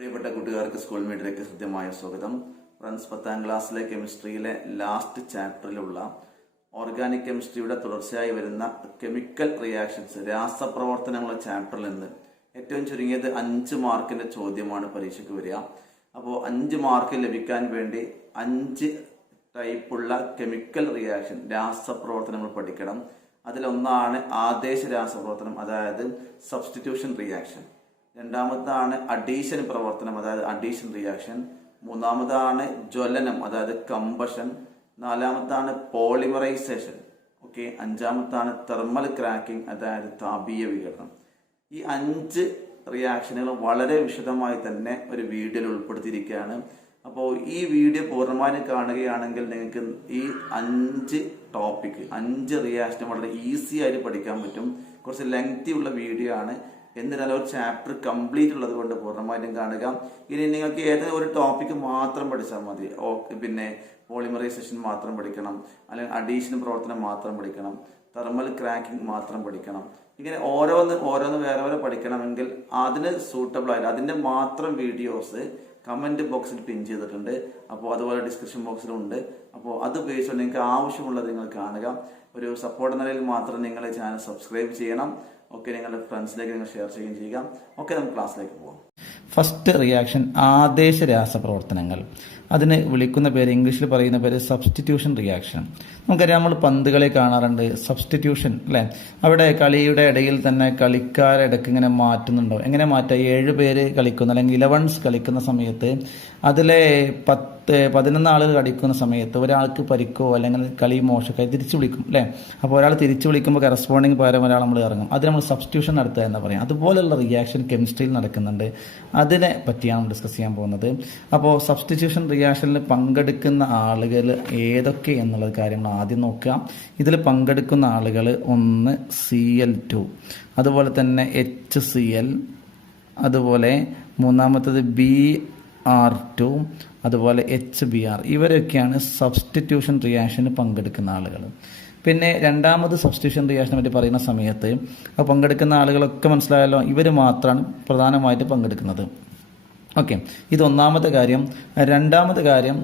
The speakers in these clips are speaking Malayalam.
പ്രിയപ്പെട്ട കൂട്ടുകാർക്ക് സ്കൂൾ മീഡിയയിലേക്ക് ഹൃദ്യമായ സ്വാഗതം. ഫ്രണ്ട്സ്, 10ാം ക്ലാസ്സിലെ കെമിസ്ട്രിയിലെ ലാസ്റ്റ് ചാപ്റ്ററിലുള്ള ഓർഗാനിക് കെമിസ്ട്രിയുടെ തുടർച്ചയായി വരുന്ന കെമിക്കൽ റിയാക്ഷൻസ് രാസപ്രവർത്തനങ്ങളുടെ ചാപ്റ്ററിൽ നിന്ന് ഏറ്റവും ചുരുങ്ങിയത് 5 മാർക്കിന്റെ ചോദ്യമാണ് പരീക്ഷയ്ക്ക് വരിക. അപ്പോൾ 5 മാർക്ക് ലഭിക്കാൻ വേണ്ടി 5 ടൈപ്പുള്ള കെമിക്കൽ റിയാക്ഷൻ രാസപ്രവർത്തനങ്ങൾ പഠിക്കണം. അതിലൊന്നാണ് ആദേശ രാസപ്രവർത്തനം, അതായത് സബ്സ്റ്റിറ്റ്യൂഷൻ റിയാക്ഷൻ. രണ്ടാമതാണ് അഡീഷൻ പ്രവർത്തനം, അതായത് അഡീഷൻ റിയാക്ഷൻ. മൂന്നാമതാണ് ജ്വലനം, അതായത് കമ്പഷൻ. നാലാമത്താണ് പോളിമറൈസേഷൻ. ഓക്കെ. അഞ്ചാമത്താണ് തെർമൽ ക്രാക്കിംഗ്, അതായത് താപീയ വിഘടനം. ഈ 5 റിയാക്ഷനുകൾ വളരെ വിശദമായി തന്നെ ഒരു വീഡിയോയിൽ ഉൾപ്പെടുത്തിയിരിക്കുകയാണ്. അപ്പോൾ ഈ വീഡിയോ പൂർണ്ണമായും കാണുകയാണെങ്കിൽ നിങ്ങൾക്ക് ഈ 5 ടോപ്പിക് 5 റിയാക്ഷൻ വളരെ ഈസി ആയിട്ട് പഠിക്കാൻ പറ്റും. കുറച്ച് ലെങ്തി ഉള്ള വീഡിയോ ആണ്, എന്നിരുന്നാലും ഒരു ചാപ്റ്റർ കംപ്ലീറ്റ് ഉള്ളത് കൊണ്ട് പൂർണ്ണമായിട്ടും കാണുക. ഇനി നിങ്ങൾക്ക് ഏതെങ്കിലും ഒരു ടോപ്പിക്ക് മാത്രം പഠിച്ചാൽ മതി. പിന്നെ പോളിമറൈസേഷൻ മാത്രം പഠിക്കണം, അല്ലെങ്കിൽ അഡീഷൻ പ്രവർത്തനം മാത്രം പഠിക്കണം, തെർമൽ ക്രാക്കിംഗ് മാത്രം പഠിക്കണം. ഇങ്ങനെ ഓരോന്ന് വേറെ പഠിക്കണമെങ്കിൽ അതിന് സൂട്ടബിൾ ആയിട്ട് അതിന്റെ മാത്രം വീഡിയോസ് കമന്റ് ബോക്സിൽ പിൻ ചെയ്തിട്ടുണ്ട്. അപ്പോൾ അതുപോലെ ഡിസ്ക്രിപ്ഷൻ ബോക്സിലും ഉണ്ട്. അപ്പോൾ അത് ഉപയോഗിച്ചുകൊണ്ട് നിങ്ങൾക്ക് ആവശ്യമുള്ളത് നിങ്ങൾ കാണുക. ഒരു സപ്പോർട്ട് നിലയിൽ മാത്രം നിങ്ങൾ ചാനൽ സബ്സ്ക്രൈബ് ചെയ്യണം. ഓക്കെ, നിങ്ങളുടെ ഫ്രണ്ട്സിലേക്ക് നിങ്ങൾ ഷെയർ ചെയ്യുകയും ചെയ്യുക. ഓക്കെ, നമുക്ക് ക്ലാസ്സിലേക്ക് പോകാം. ഫസ്റ്റ് റിയാക്ഷൻ ആദേശ രാസപ്രവർത്തനങ്ങൾ. അതിന് വിളിക്കുന്ന പേര്, ഇംഗ്ലീഷിൽ പറയുന്ന പേര് സബ്സ്റ്റിറ്റ്യൂഷൻ റിയാക്ഷൻ. നമുക്കറിയാം, നമ്മൾ പന്തുകളെ കാണാറുണ്ട്. സബ്സ്റ്റിറ്റ്യൂഷൻ അല്ലെ, അവിടെ കളിയുടെ ഇടയിൽ തന്നെ കളിക്കാരെ ഇടയ്ക്ക് ഇങ്ങനെ മാറ്റുന്നുണ്ടോ? എങ്ങനെ മാറ്റുക? 7 പേര് കളിക്കുന്ന അല്ലെങ്കിൽ 11 കളിക്കുന്ന സമയത്ത് അതിലെ 11 ആളുകൾ കളിക്കുന്ന സമയത്ത് ഒരാൾക്ക് പരിക്കോ അല്ലെങ്കിൽ കളി മോശക്കായി തിരിച്ചു വിളിക്കും അല്ലേ. അപ്പോൾ ഒരാൾ തിരിച്ചു വിളിക്കുമ്പോൾ കറസ്പോണ്ടിങ് പകരം ഒരാൾ നമ്മൾ ഇറങ്ങും. അത് നമ്മൾ സബ്സ്റ്റിറ്റ്യൂഷൻ നടത്തുക എന്ന് പറയാം. അതുപോലെയുള്ള റിയാക്ഷൻ കെമിസ്ട്രിയിൽ നടക്കുന്നുണ്ട്. അതിനെ പറ്റിയാണ് ഡിസ്കസ് ചെയ്യാൻ പോകുന്നത്. അപ്പോൾ സബ്സ്റ്റിറ്റ്യൂഷൻ റിയാക്ഷനിൽ പങ്കെടുക്കുന്ന ആളുകൾ ഏതൊക്കെ എന്നുള്ള കാര്യങ്ങൾ ആദ്യം നോക്കുക. ഇതിൽ പങ്കെടുക്കുന്ന ആളുകൾ ഒന്ന് Cl2, അതുപോലെ തന്നെ HCl, അതുപോലെ മൂന്നാമത്തത് Br2, അതുപോലെ HBr. ഇവരൊക്കെയാണ് സബ്സ്റ്റിറ്റ്യൂഷൻ റിയാക്ഷന് പങ്കെടുക്കുന്ന ആളുകൾ. പിന്നെ രണ്ടാമത് സബ്സ്റ്റിറ്റ്യൂഷൻ റിയാക്ഷനെ പറ്റി പറയുന്ന സമയത്ത് പങ്കെടുക്കുന്ന ആളുകളൊക്കെ മനസ്സിലായല്ലോ, ഇവർ മാത്രമാണ് പ്രധാനമായിട്ട് പങ്കെടുക്കുന്നത്. ഓക്കെ, ഇത് ഒന്നാമത്തെ കാര്യം. രണ്ടാമത്തെ കാര്യം,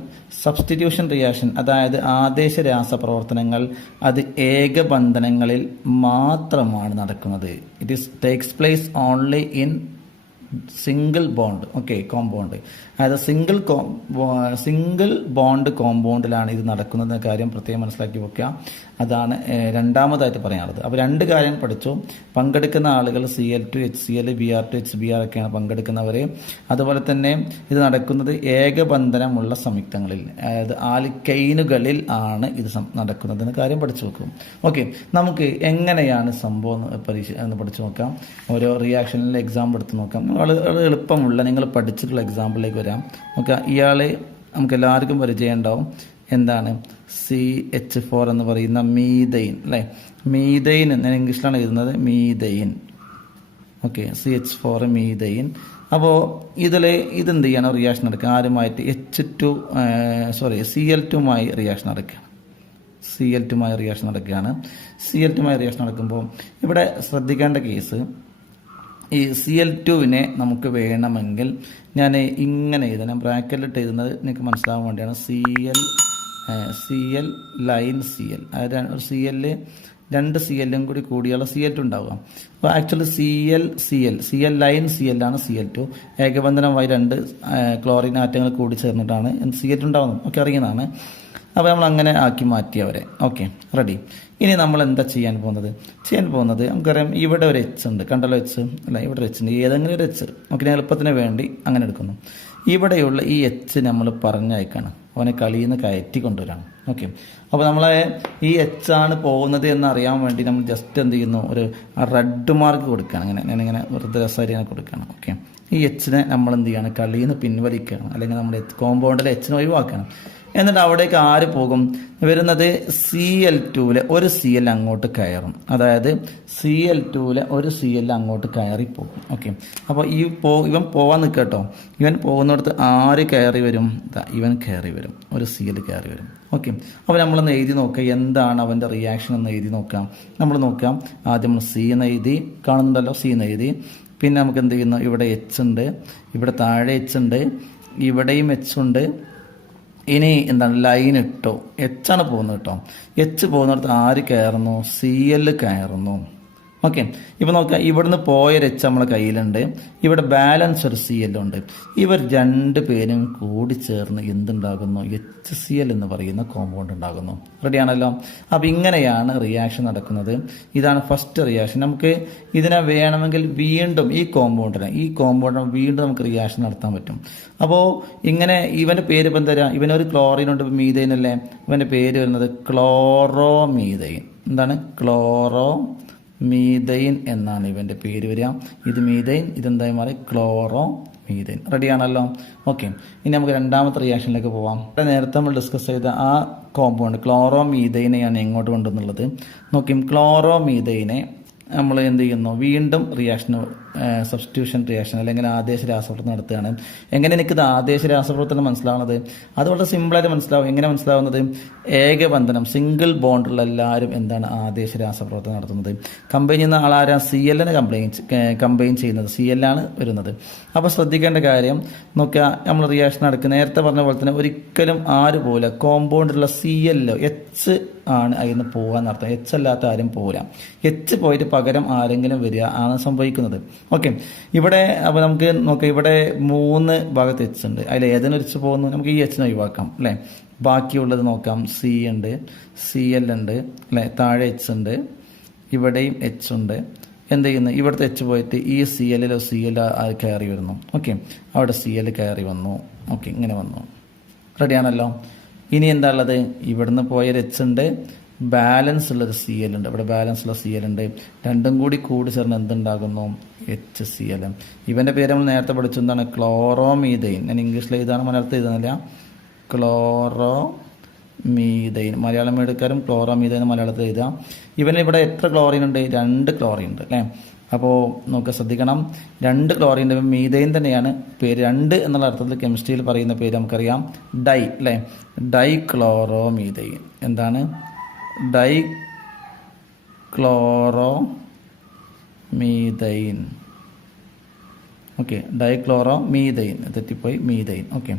സബ്സ്റ്റിറ്റ്യൂഷൻ റിയാക്ഷൻ അതായത് ആദേശ രാസപ്രവർത്തനങ്ങൾ അത് ഏകബന്ധനങ്ങളിൽ മാത്രമാണ് നടക്കുന്നത്. It is takes place only in single bond. Okay, compound, അതായത് സിംഗിൾ ബോണ്ട് കോമ്പൗണ്ടിലാണ് ഇത് നടക്കുന്നത് കാര്യം പ്രത്യേകം മനസ്സിലാക്കി വെക്കുക. അതാണ് രണ്ടാമതായിട്ട് പറയാനുള്ളത്. അപ്പോൾ 2 കാര്യം പഠിച്ചു. പങ്കെടുക്കുന്ന ആളുകൾ Cl2, HCl, Br2, HBr ഒക്കെയാണ് പങ്കെടുക്കുന്നവർ. അതുപോലെ തന്നെ ഇത് നടക്കുന്നത് ഏകബന്ധനമുള്ള സംയുക്തങ്ങളിൽ, അതായത് ആൽക്കൈനുകളിൽ ആണ് ഇത് നടക്കുന്നതെന്ന് കാര്യം പഠിച്ചു വെക്കും. ഓക്കെ, നമുക്ക് എങ്ങനെയാണ് സംഭവം എന്ന് പഠിച്ചു നോക്കാം. ഓരോ റിയാക്ഷനിലെ എക്സാമ്പിൾ എടുത്ത് നോക്കാം. വളരെ എളുപ്പമുള്ള നിങ്ങൾ പഠിച്ചിട്ടുള്ള എക്സാമ്പിളിലേക്ക് വരാം. നോക്കാം, ഇയാളെ നമുക്ക് എല്ലാവർക്കും പരിചയം ഉണ്ടാവും. എന്താണ് CH4 എന്ന് പറയുന്ന മീഥൈൻ അല്ലേ. മീഥൈൻ ഞാൻ ഇംഗ്ലീഷിലാണ് എഴുതുന്നത്, മീഥൈൻ. Okay, CH4 methane. അപ്പോൾ ഇതെന്ത് ചെയ്യണം? റിയാക്ഷൻ നടക്കുക. ആരുമായിട്ട്? Cl2മായി റിയാക്ഷൻ നടക്കുക. Cl2മായി റിയാക്ഷൻ നടക്കുകയാണ്. Cl2മായി റിയാക്ഷൻ നടക്കുമ്പോൾ ഇവിടെ ശ്രദ്ധിക്കേണ്ട കേസ്, ഈ Cl2വിനെ നമുക്ക് വേണമെങ്കിൽ ഞാൻ ഇങ്ങനെ എഴുതാം. ബ്രാക്കറ്റിലിട്ട് എഴുതുന്നത് നിങ്ങൾക്ക് മനസ്സിലാവാൻ വേണ്ടിയാണ്. Cl ലൈൻ Cl, അതായത് ഒരു രണ്ട് Cl കൂടി കൂടിയുള്ള Cl2 ഉണ്ടാവുക. അപ്പോൾ ആക്ച്വലി Cl ലൈൻ Cl ആണ് Cl2. ഏകബന്ധനമായി 2 ക്ലോറിൻ ആറ്റങ്ങൾ കൂടി ചേർന്നിട്ടാണ് Cl2 ഉണ്ടാവുന്നത്. ഒക്കെ അറിയുന്നതാണ്. അപ്പോൾ നമ്മൾ അങ്ങനെ ആക്കി മാറ്റിയവരെ. Okay, ready. ഇനി നമ്മൾ എന്താ ചെയ്യാൻ പോകുന്നത്? നമുക്കറിയാം, ഇവിടെ ഒരു H ഉണ്ട്, കണ്ടല്ലോ H അല്ല, ഇവിടെ ഒരു H ഉണ്ട്. ഏതെങ്കിലും ഒരു H. ഓക്കെ, എളുപ്പത്തിന് വേണ്ടി അങ്ങനെ എടുക്കുന്നു. ഇവിടെയുള്ള ഈ H നമ്മൾ പറഞ്ഞയക്കണം, അവനെ കളിയിൽ നിന്ന് കയറ്റി കൊണ്ടുവരാണ്. ഓക്കെ, അപ്പോൾ നമ്മളെ ഈ H ആണ് പോകുന്നത് എന്ന് അറിയാൻ വേണ്ടി നമ്മൾ ജസ്റ്റ് എന്ത് ചെയ്യുന്നു? ഒരു റെഡ് മാർക്ക് കൊടുക്കുകയാണ്. ഞാനിങ്ങനെ വെറുതെ രസമായിട്ട് കൊടുക്കണം. ഓക്കെ, ഈ Hനെ നമ്മൾ എന്ത് ചെയ്യണം? കളിയിൽ നിന്ന് പിൻവലിക്കണം, അല്ലെങ്കിൽ നമ്മുടെ കോമ്പൗണ്ടിലെ Hനെ ഒഴിവാക്കണം. എന്നിട്ട് അവിടേക്ക് ആര് പോകും? വരുന്നത് Cl2ലെ ഒരു Cl അങ്ങോട്ട് കയറും. അതായത് Cl2ലെ ഒരു Cl അങ്ങോട്ട് കയറിപ്പോകും. ഓക്കെ, അപ്പോൾ ഇവൻ പോവാൻ നിൽക്കട്ടോ. ഇവൻ പോകുന്നിടത്ത് ആര് കയറി വരും? ഇവൻ കയറി വരും, ഒരു Cl കയറി വരും. ഓക്കെ, അപ്പോൾ നമ്മളൊന്ന് എഴുതി നോക്കുക, എന്താണ് അവൻ്റെ റിയാക്ഷൻ എന്ന് എഴുതി നോക്കാം. നമ്മൾ നോക്കാം. ആദ്യം നമ്മൾ C എന്ന് എഴുതി, കാണുന്നുണ്ടല്ലോ, C എന്ന് എഴുതി. പിന്നെ നമുക്ക് എന്ത് ചെയ്യുന്നു, ഇവിടെ എച്ച് ഉണ്ട്, ഇവിടെ താഴെ എച്ച് ഉണ്ട്, ഇവിടെയും എച്ച് ഉണ്ട്. ഇനി എന്താണ്, ലൈൻ ഇട്ടോ, എച്ച് ആണ് പോകുന്നത് കേട്ടോ. എച്ച് പോകുന്നിടത്ത് ആര് കയറുന്നു, CL കയറുന്നു. ഓക്കെ, ഇപ്പം നോക്കുക, ഇവിടുന്ന് പോയൊരു എച്ച് നമ്മളെ കയ്യിലുണ്ട്, ഇവിടെ ബാലൻസ് ഒരു CL ഉണ്ട്. ഇവർ രണ്ട് പേരും കൂടി ചേർന്ന് എന്തുണ്ടാകുന്നു, HCl എന്ന് പറയുന്ന കോമ്പൗണ്ട് ഉണ്ടാകുന്നു. റെഡിയാണല്ലോ. അപ്പം ഇങ്ങനെയാണ് റിയാക്ഷൻ നടക്കുന്നത്. ഇതാണ് ഫസ്റ്റ് റിയാക്ഷൻ. നമുക്ക് ഇതിനെ വേണമെങ്കിൽ വീണ്ടും ഈ കോമ്പൗണ്ടിനെ വീണ്ടും നമുക്ക് റിയാക്ഷൻ നടത്താൻ പറ്റും. അപ്പോൾ ഇങ്ങനെ ഇവൻ്റെ പേര് ഇപ്പം തരാം, ഇവനൊരു ക്ലോറിൻ ഉണ്ട്, മീഥൈൻ അല്ലേ, ഇവൻ്റെ പേര് വരുന്നത് ക്ലോറോമീഥൈൻ. എന്താണ്, ക്ലോറോമീഥൈൻ എന്നാണ് ഇവൻ്റെ പേര് വരിക. ഇത് മീഥൈൻ, ഇതെന്തായി മാറി ക്ലോറോമീഥൈൻ. റെഡിയാണല്ലോ. ഓക്കെ, ഇനി നമുക്ക് രണ്ടാമത്തെ റിയാക്ഷനിലേക്ക് പോവാം. നേരത്തെ നമ്മൾ ഡിസ്കസ് ചെയ്ത ആ കോമ്പൗണ്ട് ക്ലോറോമീഥൈനെയാണ് എങ്ങോട്ട് കൊണ്ടുവന്നുള്ളത്. നോക്കിയും, ക്ലോറോമീഥൈനെ നമ്മൾ എന്ത് ചെയ്യുന്നു, വീണ്ടും സബ്സ്റ്റിറ്റ്യൂഷൻ റിയാക്ഷൻ അല്ലെങ്കിൽ ആദേശ രാസപ്രവർത്തനം നടത്തുകയാണ്. എങ്ങനെ എനിക്കിത് ആദേശ രാസപ്രവർത്തനം മനസ്സിലാവുന്നത്? അത് വളരെ സിമ്പിളായിട്ട് മനസ്സിലാവും. എങ്ങനെ മനസ്സിലാവുന്നത്? ഏകബന്ധനം, സിംഗിൾ ബോണ്ടുള്ള എല്ലാവരും എന്താണ് ആദേശ രാസപ്രവർത്തനം നടത്തുന്നത്. കമ്പൈൻ ചെയ്യുന്ന ആളാരാ, CL-നെ കമ്പൈൻ ചെയ്യുന്നത്, CL ആണ് വരുന്നത്. അപ്പോൾ ശ്രദ്ധിക്കേണ്ട കാര്യം നോക്കുക, നമ്മൾ റിയാക്ഷൻ നടക്കുക നേരത്തെ പറഞ്ഞ പോലെ തന്നെ ഒരിക്കലും ആര് പോലെ കോമ്പൗണ്ടിലുള്ള CL H ആണ് അതിന് പോകാൻ നടത്തുക. H അല്ലാത്ത ആരും പോരാ. H പോയിട്ട് പകരം ആരെങ്കിലും വരിക ആണ് സംഭവിക്കുന്നത്. ഓക്കെ, ഇവിടെ അപ്പോൾ നമുക്ക് നോക്കാം, ഇവിടെ 3 ഭാഗത്ത് H ഉണ്ട്. അതിൽ ഏതെങ്കിലും H പോകുന്നു, നമുക്ക് ഈ H ഒഴിവാക്കാം അല്ലേ. ബാക്കിയുള്ളത് നോക്കാം, C ഉണ്ട്, CL ഉണ്ട് അല്ലേ, താഴെ H ഉണ്ട്, ഇവിടെയും H ഉണ്ട്. എന്ത് ചെയ്യുന്നു, ഇവിടുത്തെ H പോയിട്ട് ഈ CL കയറി വരുന്നു. ഓക്കെ, അവിടെ CL കയറി വന്നു. ഓക്കെ, ഇങ്ങനെ വന്നു. റെഡിയാണല്ലോ. ഇനി എന്താ ഉള്ളത്, ഇവിടുന്ന് പോയൊരു H ഉണ്ട്, ബാലൻസ് ഉള്ളൊരു CL ഉണ്ട്, ഇവിടെ ബാലൻസ് ഉള്ള CL ഉണ്ട്. രണ്ടും കൂടി ചേർന്ന് എന്തുണ്ടാകുന്നു, HCl. ഇവൻ്റെ പേര് നമ്മൾ നേരത്തെ പഠിച്ചു, എന്താണ്, ക്ലോറോമീഥൈൻ. ഞാൻ ഇംഗ്ലീഷിൽ എഴുതാണ്, മലയാളത്തിൽ എഴുതുന്നില്ല. ക്ലോറോമീഥൈൻ, മലയാളം എടുക്കാരും ക്ലോറോമീഥൈൻ മലയാളത്തിൽ എഴുതാം. ഇവന് ഇവിടെ എത്ര ക്ലോറിൻ ഉണ്ട്, 2 ക്ലോറിൻ ഉണ്ട് അല്ലേ. അപ്പോൾ നമുക്ക് ശ്രദ്ധിക്കണം, 2 ക്ലോറിൻ. മീഥൈൻ തന്നെയാണ് പേര്. 2 എന്നുള്ള അർത്ഥത്തിൽ കെമിസ്ട്രിയിൽ പറയുന്ന പേര് നമുക്കറിയാം, ഡൈ അല്ലേ, ഡൈക്ലോറോമീഥൈൻ. എന്താണ്, ഡൈക്ലോറോമീഥൈൻ. ഓക്കെ, ഡൈക്ലോറോമീഥൈൻ, തെറ്റിപ്പോയി, മീഥൈൻ. ഓക്കെ,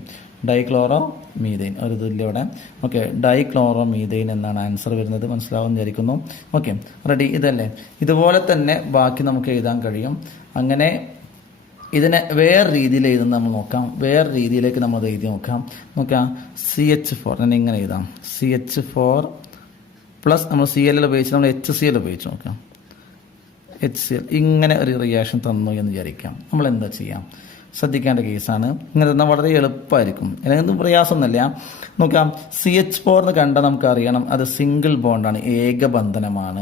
ഡൈക്ലോറോമീഥൈൻ ഒരു ഇതില്ല ഇവിടെ. ഓക്കെ, ഡൈക്ലോറോമീഥൈൻ എന്നാണ് ആൻസർ വരുന്നത്. മനസ്സിലാവുമെന്ന് വിചാരിക്കുന്നു. Okay, ready. ഇതല്ലേ, ഇതുപോലെ തന്നെ ബാക്കി നമുക്ക് എഴുതാൻ കഴിയും. അങ്ങനെ ഇതിനെ വേറെ രീതിയിൽ എഴുതുന്ന നമ്മൾ നോക്കാം. വേറെ രീതിയിലേക്ക് നമ്മൾ എഴുതി നോക്കാം. CH4 ഞാൻ ഇങ്ങനെ എഴുതാം, CH4 പ്ലസ് നമ്മൾ CL ഉപയോഗിച്ച് നമ്മൾ HCl ഉപയോഗിച്ച് നോക്കാം. HCl ഇങ്ങനെ ഒരു റിയാക്ഷൻ തന്നു എന്ന് വിചാരിക്കാം. നമ്മൾ എന്താ ചെയ്യാം, ശ്രദ്ധിക്കേണ്ട കേസാണ്. ഇങ്ങനെ തന്നാൽ വളരെ എളുപ്പമായിരിക്കും, അതിനൊന്നും പ്രയാസമൊന്നുമില്ല. നോക്കാം, CH4 എന്ന് കണ്ടാൽ നമുക്കറിയണം അത് സിംഗിൾ ബോണ്ടാണ്, ഏകബന്ധനമാണ്.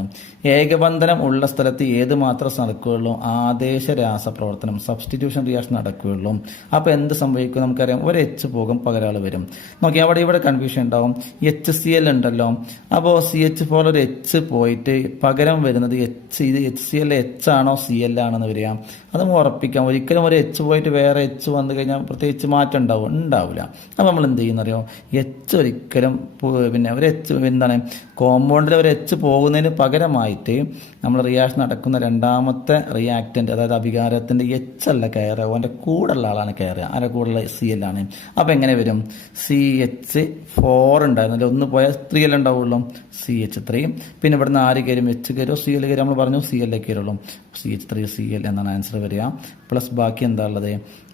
ഏകബന്ധനം ഉള്ള സ്ഥലത്ത് ഏത് മാത്രം നടക്കുകയുള്ളൂ, ആദേശ രാസപ്രവർത്തനം, സബ്സ്റ്റിറ്റ്യൂഷൻ റിയാക്ഷൻ നടക്കുകയുള്ളൂ. അപ്പോൾ എന്ത് സംഭവിക്കും നമുക്കറിയാം, ഒരു H പോകും, പകരാൾ വരും. നോക്കി, ഇവിടെ കൺഫ്യൂഷൻ ഉണ്ടാവും. HCl ഉണ്ടല്ലോ, അപ്പോൾ CH4 ഒരു H പോയിട്ട് പകരം വരുന്നത് ഇത് HCl H ആണോ CL ആണെന്ന് വരിക. അത് നമുക്ക് ഉറപ്പിക്കാം. ഒരിക്കലും ഒരു H പോയിട്ട് വേറെ H വന്നു കഴിഞ്ഞാൽ പ്രത്യേകിച്ച് മാറ്റം ഉണ്ടാവില്ല. അപ്പോൾ നമ്മൾ എന്ത് ചെയ്യുന്നറിയോ, H ഒരിക്കലും പിന്നെ ഒരു H എന്താണ് കോമ്പൗണ്ടിൽ ഒരു H പോകുന്നതിന് പകരമായിട്ട് നമ്മൾ റിയാക്ഷൻ നടക്കുന്ന രണ്ടാമത്തെ റിയാക്റ്റൻ്റ്, അതായത് അഭികാരത്തിൻ്റെ H അല്ല കയറുക, അവൻ്റെ കൂടെയുള്ള ആളാണ് കയറുക. ആരുടെ കൂടെയുള്ള CL ആണ്. അപ്പോൾ എങ്ങനെ വരും, CH4 ഉണ്ടായിരുന്നില്ല, ഒന്ന് പോയാൽ 3 ഉണ്ടാവുള്ളൂ, CH3. പിന്നെ ഇവിടുന്ന് ആര് കയറും, H കയറും, CL കയറും. നമ്മൾ പറഞ്ഞു CL കയറുള്ളൂ, CH3Cl എന്നാണ് ആൻസർ വരിക. പ്ലസ് ബാക്കി എന്താ ഉള്ളത്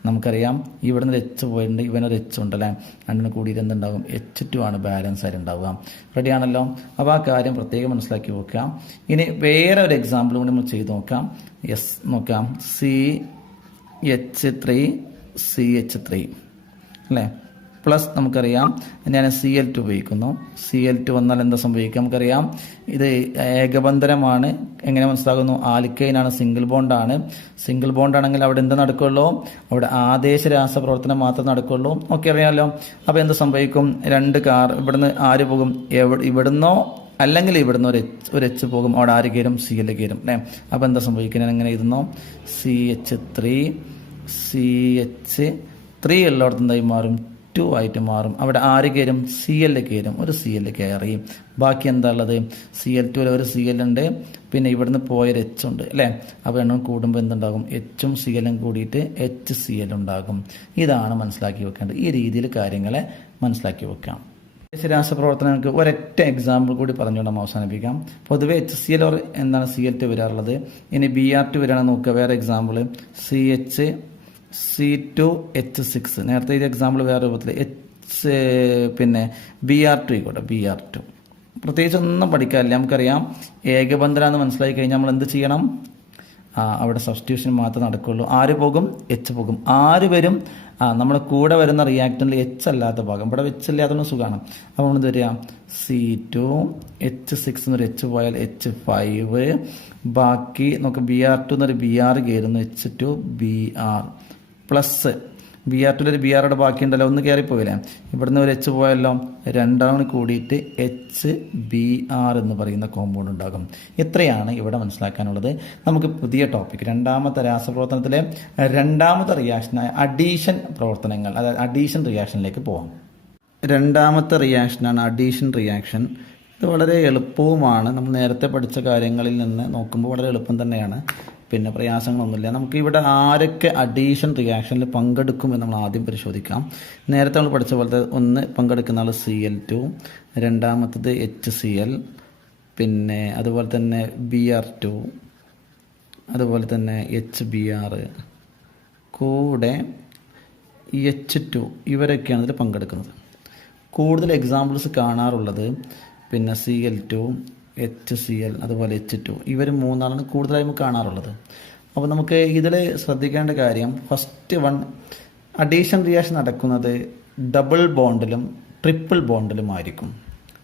നമുക്കറിയാം, ഇവിടുന്ന് H പോയിട്ടുണ്ട്, ഇവനൊരു H ഉണ്ടല്ലേ, രണ്ടിന് കൂടിയിട്ട് എന്തുണ്ടാകും, H2 ആണ് ബാലൻസ് ആയിട്ട് ഉണ്ടാവുക. റെഡിയാണല്ലോ. അപ്പോൾ ആ കാര്യം പ്രത്യേകം മനസ്സിലാക്കി വെക്കാം. ഇനി വേറെ ഒരു എക്സാമ്പിൾ കൂടി നമ്മൾ ചെയ്ത് നോക്കാം. നോക്കാം, CH3 അല്ലേ, പ്ലസ് നമുക്കറിയാം ഞാൻ CL2 ഉപയോഗിക്കുന്നു. CL2 വന്നാൽ എന്താ സംഭവിക്കുക നമുക്കറിയാം, ഇത് ഏകബന്ധനമാണ്. എങ്ങനെ മനസ്സിലാകുന്നു, ആൽക്കൈനാണ്, സിംഗിൾ ബോണ്ടാണ്. സിംഗിൾ ബോണ്ടാണെങ്കിൽ അവിടെ എന്ത് നടക്കുള്ളൂ, അവിടെ ആദേശ രാസപ്രവർത്തനം മാത്രം നടക്കുള്ളൂ. ഓക്കെ, അറിയാമല്ലോ. അപ്പോൾ എന്ത് സംഭവിക്കും, 2 കാർ ഇവിടുന്ന് ആര് പോകും, ഇവിടുന്നോ അല്ലെങ്കിൽ ഇവിടുന്ന് ഒരു H പോകും, അവിടെ ആര് കയറും, CL കയറും അല്ലേ. അപ്പോൾ എന്താ സംഭവിക്കുന്നത്, എങ്ങനെ എഴുതുന്നു, CH3 ഉള്ളിടത്ത് എന്തായി മാറും, H2 ആയിട്ട് മാറും. അവിടെ ആര് കയറും? Cl കയറും. ഒരു Cl കയറി. ബാക്കി എന്താ ഉള്ളത്? Cl2 ഒരു Cl ഉണ്ട്, പിന്നെ ഇവിടുന്ന് പോയൊരു H ഉണ്ട് അല്ലേ? അപ്പോൾ എണ്ണം കൂടുമ്പോൾ എന്തുണ്ടാകും? Hഉം Clഉം കൂടിയിട്ട് HCl ഉണ്ടാകും. ഇതാണ് മനസ്സിലാക്കി വെക്കേണ്ടത്. ഈ രീതിയിൽ കാര്യങ്ങളെ മനസ്സിലാക്കി വെക്കാം. രാസപ്രവർത്തനങ്ങൾക്ക് ഒരൊറ്റ എക്സാമ്പിൾ കൂടി പറഞ്ഞുകൊണ്ട് അവസാനിപ്പിക്കാം. പൊതുവെ HCl എന്താണ് Cl2 വരാറുള്ളത്. ഇനി Br2 വരാണ് നോക്കുക. വേറെ എക്സാമ്പിൾ CH2H6. നേരത്തെ ഇത് എക്സാമ്പിൾ വേറെ രൂപത്തിൽ പിന്നെ Br2 ആയിക്കോട്ടെ. Br2 പ്രത്യേകിച്ച് ഒന്നും പഠിക്കാറില്ല. നമുക്കറിയാം ഏകബന്ധന എന്ന് മനസ്സിലാക്കി കഴിഞ്ഞാൽ നമ്മൾ എന്ത് ചെയ്യണം? അവിടെ സബ്സ്റ്റിറ്റ്യൂഷൻ മാത്രമേ നടക്കുള്ളൂ. ആര് പോകും? H പോകും. ആര് വരും? നമ്മുടെ കൂടെ വരുന്ന റിയാക്ടന്റിൽ H അല്ലാത്ത ഭാഗം. ഇവിടെ H ഇല്ലാത്തതുകൊണ്ട് സുഖമാണ്. അപ്പോൾ നമ്മൾ എന്ത് വരിക? C2H6 എന്നൊരു H പോയാൽ H5. ബാക്കി നമുക്ക് Br2 എന്നൊരു Br കയറുന്നു. H2Br പ്ലസ് Br2 ഒരു Br യുടെ ബാക്കിയുണ്ടല്ലോ, ഒന്ന് കയറിപ്പോയില്ലേ? ഇവിടുന്ന് ഒരു H പോയല്ലോ, രണ്ടാമത് കൂടിയിട്ട് HBr എന്ന് പറയുന്ന കോമ്പൗണ്ട് ഉണ്ടാകും. ഇത്രയാണ് ഇവിടെ മനസ്സിലാക്കാനുള്ളത്. നമുക്ക് പുതിയ ടോപ്പിക്, രണ്ടാമത്തെ രാസപ്രവർത്തനത്തിലെ രണ്ടാമത്തെ റിയാക്ഷനായ അഡീഷൻ പ്രവർത്തനങ്ങൾ, അതായത് അഡീഷൻ റിയാക്ഷനിലേക്ക് പോകാം. രണ്ടാമത്തെ റിയാക്ഷനാണ് അഡീഷൻ റിയാക്ഷൻ. ഇത് വളരെ എളുപ്പവുമാണ്. നമ്മൾ നേരത്തെ പഠിച്ച കാര്യങ്ങളിൽ നിന്ന് നോക്കുമ്പോൾ വളരെ എളുപ്പം തന്നെയാണ്. പിന്നെ പ്രയാസങ്ങളൊന്നുമില്ല. നമുക്ക് ഇവിടെ ആരൊക്കെ അഡീഷൻ റിയാക്ഷനിൽ പങ്കെടുക്കുമെന്ന് നമ്മൾ ആദ്യം പരിശോധിക്കാം. നേരത്തെ നമ്മൾ പഠിച്ച പോലത്തെ ഒന്ന് പങ്കെടുക്കുന്ന ആൾ Cl2, രണ്ടാമത്തത് HCl, പിന്നെ അതുപോലെ തന്നെ Br2, അതുപോലെ തന്നെ HBr, കൂടെ H2, ഇവരൊക്കെയാണ് ഇതിൽ പങ്കെടുക്കുന്നത്. കൂടുതൽ എക്സാമ്പിൾസ് കാണാറുള്ളത് പിന്നെ Cl2, HCl, അതുപോലെ H2, ഇവർ മൂന്നാളാണ് കൂടുതലായും കാണാറുള്ളത്. അപ്പോൾ നമുക്ക് ഇതിൽ ശ്രദ്ധിക്കേണ്ട കാര്യം, ഫസ്റ്റ് വൺ, അഡീഷൻ റിയാക്ഷൻ നടക്കുന്നത് ഡബിൾ ബോണ്ടിലും ട്രിപ്പിൾ ബോണ്ടിലും ആയിരിക്കും.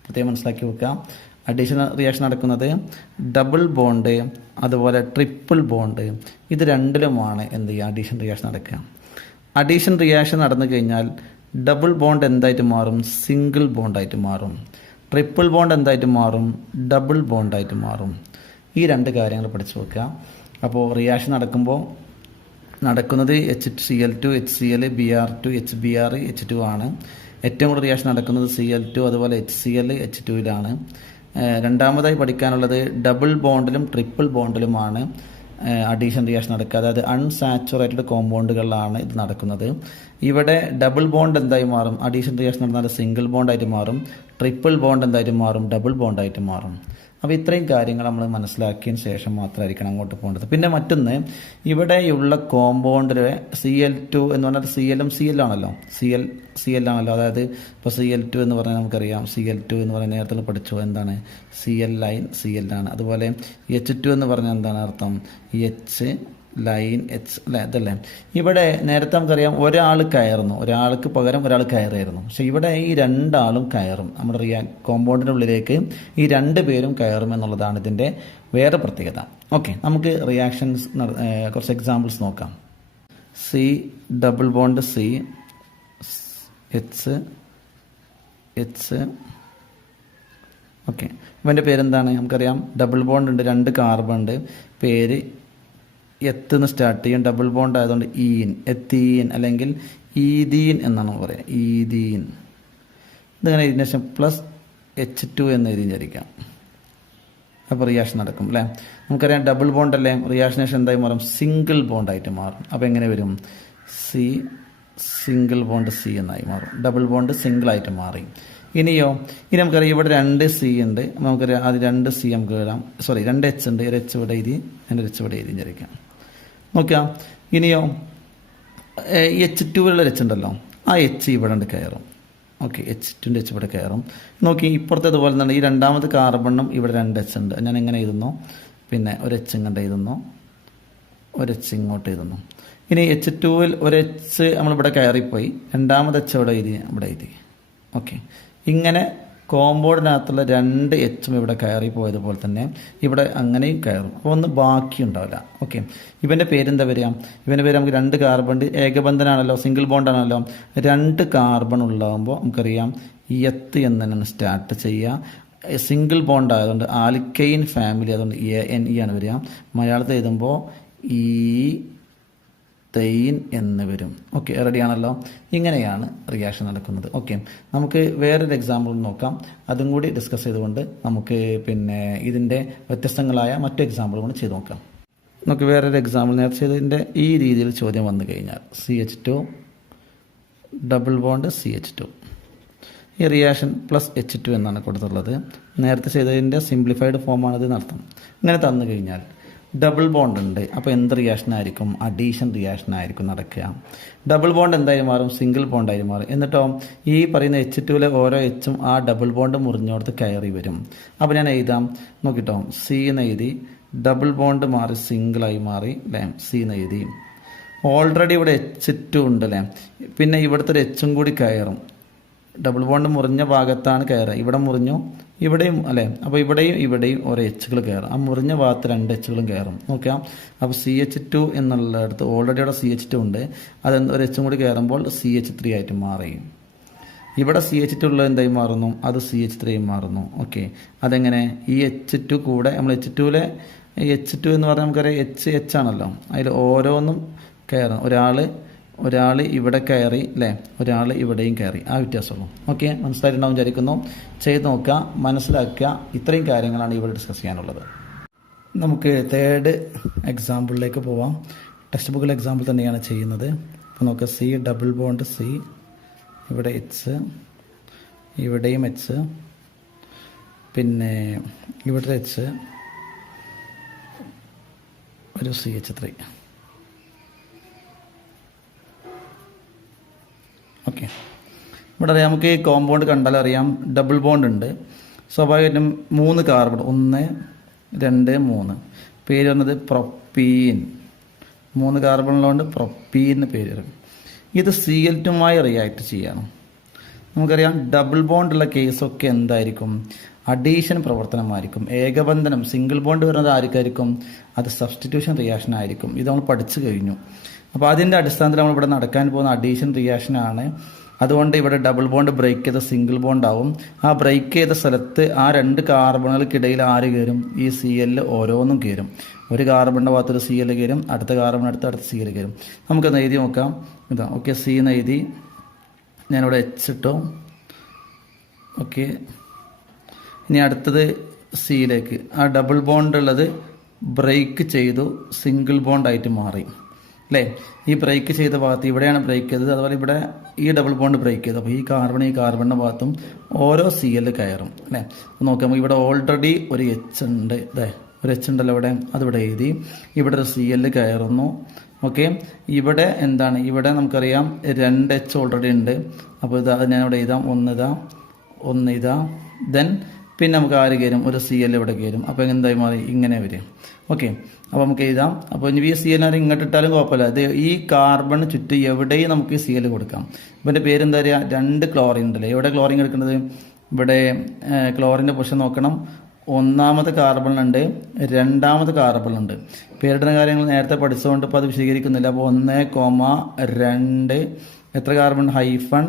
പ്രത്യേകം മനസ്സിലാക്കി വെക്കാം. അഡീഷൻ റിയാക്ഷൻ നടക്കുന്നത് ഡബിൾ ബോണ്ട് അതുപോലെ ട്രിപ്പിൾ ബോണ്ട്, ഇത് രണ്ടിലുമാണ് എന്ത് ചെയ്യുക? അഡീഷൻ റിയാക്ഷൻ നടക്കുക. അഡീഷൻ റിയാക്ഷൻ നടന്നു കഴിഞ്ഞാൽ ഡബിൾ ബോണ്ട് എന്തായിട്ട് മാറും? സിംഗിൾ ബോണ്ടായിട്ട് മാറും. ട്രിപ്പിൾ ബോണ്ട് എന്തായിട്ട് മാറും? ഡബിൾ ബോണ്ടായിട്ട് മാറും. ഈ രണ്ട് കാര്യങ്ങൾ പഠിച്ചു വെക്കുക. അപ്പോൾ റിയാക്ഷൻ നടക്കുന്നത് HCl2, HCl, Br2, HBr, H2 ആണ്. ഏറ്റവും കൂടുതൽ റിയാക്ഷൻ നടക്കുന്നത് Cl2 അതുപോലെ HCl, H2ലാണ്. രണ്ടാമതായി പഠിക്കാനുള്ളത് ഡബിൾ ബോണ്ടിലും ട്രിപ്പിൾ ബോണ്ടിലുമാണ് അഡീഷൻ റിയാക്ഷൻ നടക്കുക. അതായത് അൺസാച്ചുറേറ്റഡ് കോമ്പൗണ്ടുകളിലാണ് ഇത് നടക്കുന്നത്. ഇവിടെ ഡബിൾ ബോണ്ട് എന്തായി മാറും? അഡീഷൻ റിയാക്ഷൻ നടന്നാൽ സിംഗിൾ ബോണ്ടായിട്ട് മാറും. ട്രിപ്പിൾ ബോണ്ട് എന്തായിട്ട് മാറും? ഡബിൾ ബോണ്ടായിട്ട് മാറും. അപ്പോൾ ഇത്രയും കാര്യങ്ങൾ നമ്മൾ മനസ്സിലാക്കിയതിന് ശേഷം മാത്രമായിരിക്കണം അങ്ങോട്ട് പോകേണ്ടത്. പിന്നെ മറ്റൊന്ന്, ഇവിടെയുള്ള കോമ്പൗണ്ടിൽ Cl2 എന്ന് പറഞ്ഞാൽ Clഉം Cl ആണല്ലോ, Cl ആണല്ലോ. അതായത് ഇപ്പോൾ Cl2 എന്ന് പറഞ്ഞാൽ നമുക്കറിയാം, Cl2 എന്ന് പറഞ്ഞാൽ നേരത്തെ പഠിച്ചു എന്താണ്? Cl ലൈൻ Cl ആണ്. അതുപോലെ H2 എന്ന് പറഞ്ഞാൽ എന്താണ് അർത്ഥം? H ലൈൻ H അല്ലേ, ഇതല്ലേ? ഇവിടെ നേരത്തെ നമുക്കറിയാം ഒരാൾ കയറുന്നു, ഒരാൾക്ക് പകരം ഒരാൾ കയറായിരുന്നു. പക്ഷെ ഇവിടെ ഈ രണ്ടാളും കയറും. നമ്മുടെ കോമ്പൗണ്ടിൻ്റെ ഉള്ളിലേക്ക് ഈ രണ്ട് പേരും കയറും എന്നുള്ളതാണ് ഇതിൻ്റെ വേറെ പ്രത്യേകത. ഓക്കെ, നമുക്ക് റിയാക്ഷൻസ് കുറച്ച് എക്സാമ്പിൾസ് നോക്കാം. C double bond C, H. Okay, ഇവൻ്റെ പേരെന്താണ്? നമുക്കറിയാം ഡബിൾ ബോണ്ട് ഉണ്ട്, രണ്ട് കാർബൺ ഉണ്ട്. പേര് എത്തുനിന്ന് സ്റ്റാർട്ട് ചെയ്യും. ഡബിൾ ബോണ്ട് ആയതുകൊണ്ട് ഈൻ, എത്തീൻ അല്ലെങ്കിൽ ഈദീൻ എന്നാണ് പറയുക. ഈദീൻ. ഇതിങ്ങനെ ഇതിന് ശേഷം പ്ലസ് H2 എന്ന് എഴുതി വിചാരിക്കാം. അപ്പോൾ റിയാക്ഷൻ നടക്കും അല്ലേ? നമുക്കറിയാം ഡബിൾ ബോണ്ട് അല്ലേ, റിയാക്ഷൻ ശേഷം എന്തായി മാറും? സിംഗിൾ ബോണ്ടായിട്ട് മാറും. അപ്പോൾ എങ്ങനെ വരും? സിംഗിൾ ബോണ്ട് C എന്നായി മാറും. ഡബിൾ ബോണ്ട് സിംഗിൾ ആയിട്ട് മാറി. ഇനി നമുക്കറിയാം ഇവിടെ രണ്ട് C ഉണ്ട്. നമുക്കറിയാം അത് രണ്ട് C നമുക്ക് എഴുതാം. സോറി, രണ്ട് H ഉണ്ട്. ഒരു H ഇവിടെ എഴുതി, അതിൻ്റെ ഒരു H ഇവിടെ എഴുതി വിചാരിക്കാം. നോക്കാം. ഇനിയോ H2 H ഉണ്ടല്ലോ, ആ H ഇവിടെ ഉണ്ട് കയറും. ഓക്കെ, H2 H ഇവിടെ കയറും. നോക്കി ഇപ്പുറത്തെ അതുപോലെ തന്നെ ഈ രണ്ടാമത്തെ കാർബണും ഇവിടെ രണ്ട് H ഉണ്ട്. ഞാൻ എങ്ങനെ എഴുതുന്നു? പിന്നെ ഒരു H ഇങ്ങോട്ട് എഴുതുന്നു, ഒരു H ഇങ്ങോട്ട് എഴുതുന്നു. ഇനി H2 ഒരു H നമ്മളിവിടെ കയറിപ്പോയി, രണ്ടാമത്തെ H ഇവിടെ എഴുതി. ഓക്കെ, ഇങ്ങനെ കോമ്പൗണ്ടിനകത്തുള്ള രണ്ട് Hഉം ഇവിടെ കയറി പോയതുപോലെ തന്നെ ഇവിടെ അങ്ങനെയും കയറും. അപ്പോൾ ഒന്ന് ബാക്കി ഉണ്ടാവില്ല. ഓക്കെ, ഇവൻ്റെ പേരെന്താ വരിക? ഇവൻ്റെ പേര് നമുക്ക് രണ്ട് കാർബൺ, ഏകബന്ധനാണല്ലോ, സിംഗിൾ ബോണ്ടാണല്ലോ. രണ്ട് കാർബൺ ഉണ്ടാകുമ്പോൾ നമുക്കറിയാം എത്ത് എന്ന് തന്നെയാണ് സ്റ്റാർട്ട് ചെയ്യുക. സിംഗിൾ ബോണ്ട് ആയതുകൊണ്ട് ആൽക്കൈൻ ഫാമിലി, അതുകൊണ്ട് ANE ആണ് വരിക. മലയാളത്തിൽ എഴുതുമ്പോൾ തെയിൻ എന്ന് വരും. ഓക്കെ, റെഡിയാണല്ലോ. ഇങ്ങനെയാണ് റിയാക്ഷൻ നടക്കുന്നത്. ഓക്കെ, നമുക്ക് വേറൊരു എക്സാമ്പിൾ നോക്കാം. അതും കൂടി ഡിസ്കസ് ചെയ്തുകൊണ്ട് നമുക്ക് പിന്നെ ഇതിൻ്റെ വ്യത്യസ്തങ്ങളായ മറ്റു എക്സാമ്പിൾ കൂടി ചെയ്ത് നോക്കാം. നമുക്ക് വേറൊരു എക്സാമ്പിൾ നേരത്തെ ചെയ്തതിൻ്റെ ഈ രീതിയിൽ ചോദ്യം വന്നു കഴിഞ്ഞാൽ CH2 ഡബിൾ ബോണ്ട് CH2, ഈ റിയാക്ഷൻ +H2 എന്നാണ് കൊടുത്തുള്ളത്. നേരത്തെ ചെയ്തതിൻ്റെ സിംപ്ലിഫൈഡ് ഫോമാണിത് നടത്തും. ഇങ്ങനെ തന്നു കഴിഞ്ഞാൽ ഡബിൾ ബോണ്ട് ഉണ്ട്, അപ്പോൾ എന്ത് റിയാക്ഷൻ ആയിരിക്കും? അഡീഷൻ റിയാക്ഷൻ ആയിരിക്കും നടക്കുക. ഡബിൾ ബോണ്ട് എന്തായി മാറും? സിംഗിൾ ബോണ്ടായി മാറും. എന്നിട്ടോ ഈ പറയുന്ന H2ലെ ഓരോ എച്ചും ആ ഡബിൾ ബോണ്ട് മുറിഞ്ഞോടത്ത് കയറി വരും. അപ്പോൾ ഞാൻ എഴുതാം, നോക്കിട്ടോ, C എന്ന് എഴുതി, ഡബിൾ ബോണ്ട് മാറി സിംഗിളായി മാറി അല്ലേ, C എന്ന് എഴുതി. ഓൾറെഡി ഇവിടെ H2 ഉണ്ട് അല്ലേ, പിന്നെ ഇവിടുത്തെ ഒരു എച്ചും കൂടി കയറും. ഡബിൾ ബോണ്ട് മുറിഞ്ഞ ഭാഗത്താണ് കയറുക, ഇവിടെ മുറിഞ്ഞു, ഇവിടെയും അല്ലേ, അപ്പോൾ ഇവിടെയും ഓരോ എച്ചുകൾ കയറും. ആ മുറിഞ്ഞ ഭാഗത്ത് 2 എച്ചുകളും കയറും. നോക്കാം, അപ്പോൾ CH2 എന്നുള്ളിടത്ത് ഓൾറെഡി അവിടെ CH2 ഉണ്ട്, അത് ഒരു എച്ചും കൂടി കയറുമ്പോൾ CH3 ആയിട്ട് മാറി. ഇവിടെ CH2 ഉള്ളത് എന്തായി മാറുന്നു? അത് CH3 മാറുന്നു. ഓക്കെ, അതെങ്ങനെ? ഈ H2 കൂടെ നമ്മൾ H2ലെ H2 എന്ന് പറഞ്ഞാൽ നമുക്കറിയാം H ആണല്ലോ, അതിൽ ഓരോന്നും കയറും. ഒരാൾ ഇവിടെ കയറി അല്ലേ, ഒരാൾ ഇവിടെയും കയറി, ആ വ്യത്യാസമുള്ളൂ. ഓക്കെ, മനസ്സിലായിട്ടുണ്ടാവും വിചാരിക്കുന്നു. ചെയ്ത് നോക്കുക, മനസ്സിലാക്കുക. ഇത്രയും കാര്യങ്ങളാണ് ഇവിടെ ഡിസ്കസ് ചെയ്യാനുള്ളത്. നമുക്ക് തേർഡ് എക്സാമ്പിളിലേക്ക് പോവാം. ടെക്സ്റ്റ് ബുക്കിലെ എക്സാമ്പിൾ തന്നെയാണ് ചെയ്യുന്നത്. അപ്പോൾ നമുക്ക് C ഡബിൾ ബോണ്ട് C, ഇവിടെ H, ഇവിടെയും H, പിന്നെ ഇവിടുത്തെ H, ഒരു CH3. ഓക്കെ, ഇവിടെ അറിയാം, നമുക്ക് ഈ കോമ്പൗണ്ട് കണ്ടാലറിയാം ഡബിൾ ബോണ്ട് ഉണ്ട്. സ്വാഭാവികമായിട്ടും 3 കാർബൺ, 1, 2, 3. പേര് പറഞ്ഞത് പ്രൊപ്പീൻ. 3 കാർബണിലുകൊണ്ട് പ്രൊപ്പീൻ എന്ന് പേര് വരും. ഇത് Cl2മായി റിയാക്ട് ചെയ്യണം. നമുക്കറിയാം ഡബിൾ ബോണ്ടുള്ള കേസൊക്കെ എന്തായിരിക്കും? അഡീഷൻ പ്രവർത്തനമായിരിക്കും. ഏകബന്ധനം സിംഗിൾ ബോണ്ട് വരുന്നത് ആർക്കായിരിക്കും? അത് സബ്സ്റ്റിറ്റ്യൂഷൻ റിയാക്ഷൻ ആയിരിക്കും. ഇത് നമ്മൾ പഠിച്ചു കഴിഞ്ഞു. അപ്പോൾ അതിൻ്റെ അടിസ്ഥാനത്തിൽ നമ്മൾ ഇവിടെ നടക്കാൻ പോകുന്ന അഡീഷൻ റിയാക്ഷനാണ്. അതുകൊണ്ട് ഇവിടെ ഡബിൾ ബോണ്ട് ബ്രേക്ക് ചെയ്ത സിംഗിൾ ബോണ്ട് ആവും. ആ ബ്രേക്ക് ചെയ്ത സ്ഥലത്ത് ആ 2 കാർബണുകൾക്കിടയിൽ ആര് കയറും? ഈ Cl ഓരോന്നും കയറും. ഒരു കാർബണിൻ്റെ ഭാഗത്തൊരു Cl കയറും, അടുത്ത കാർബൺ അടുത്ത Cl കയറും. നമുക്കൊന്ന് എഴുതി നോക്കാം. ഇതാ, ഓക്കെ, C എന്ന് എഴുതി, ഞാനിവിടെ H ഇട്ടു. ഓക്കെ, ഇനി അടുത്തത് Cയിലേക്ക് ആ ഡബിൾ ബോണ്ട് ഉള്ളത് ബ്രേക്ക് ചെയ്തു, സിംഗിൾ ബോണ്ടായിട്ട് മാറി അല്ലേ. ഈ ബ്രേക്ക് ചെയ്ത ഭാഗത്ത് ഇവിടെയാണ് ബ്രേക്ക് ചെയ്തത്, അതുപോലെ ഇവിടെ ഈ ഡബിൾ ബോണ്ട് ബ്രേക്ക് ചെയ്തു. അപ്പോൾ ഈ കാർബണിൻ്റെ ഭാഗത്തും ഓരോ Cl കയറും അല്ലേ. നോക്കുമ്പോൾ ഇവിടെ ഓൾറെഡി ഒരു H ഉണ്ട്, ഇതേ ഒരു H ഉണ്ടല്ലോ ഇവിടെ, അതിവിടെ എഴുതി. ഇവിടെ ഒരു Cl കയറുന്നു. ഓക്കെ, ഇവിടെ എന്താണ്? ഇവിടെ നമുക്കറിയാം 2 H ഓൾറെഡി ഉണ്ട്. അപ്പോൾ ഇതാ ഞാനിവിടെ എഴുതാം, 1 ഇതാ, ദെൻ പിന്നെ നമുക്ക് ആര് കയറും? ഒരു Cl ഇവിടെ കയറും. അപ്പോൾ എന്തായി മാറി? ഇങ്ങനെ വരും. ഓക്കെ, അപ്പോൾ നമുക്ക് എഴുതാം. അപ്പോൾ ഇനി ഈ Cl ഇങ്ങോട്ട് ഇട്ടാലും കുഴപ്പമില്ല. അത് ഈ കാർബൺ ചുറ്റും എവിടെയും നമുക്ക് ഈ Cl കൊടുക്കാം. ഇവൻ്റെ പേര് എന്താ പറയുക? 2 ക്ലോറിൻ ഉണ്ടല്ലേ. എവിടെ ക്ലോറിൻ എടുക്കുന്നത്? ഇവിടെ ക്ലോറിൻ്റെ പൊസിഷൻ നോക്കണം. 1ാമത്തെ കാർബണിലുണ്ട്, 2ാമത്തെ കാർബണിലുണ്ട്. പേരിടുന്ന കാര്യങ്ങൾ നേരത്തെ പഠിച്ചുകൊണ്ട് ഇപ്പോൾ അത് വിശദീകരിക്കുന്നില്ല. അപ്പോൾ 1,2 എത്ര carbon? Hyphen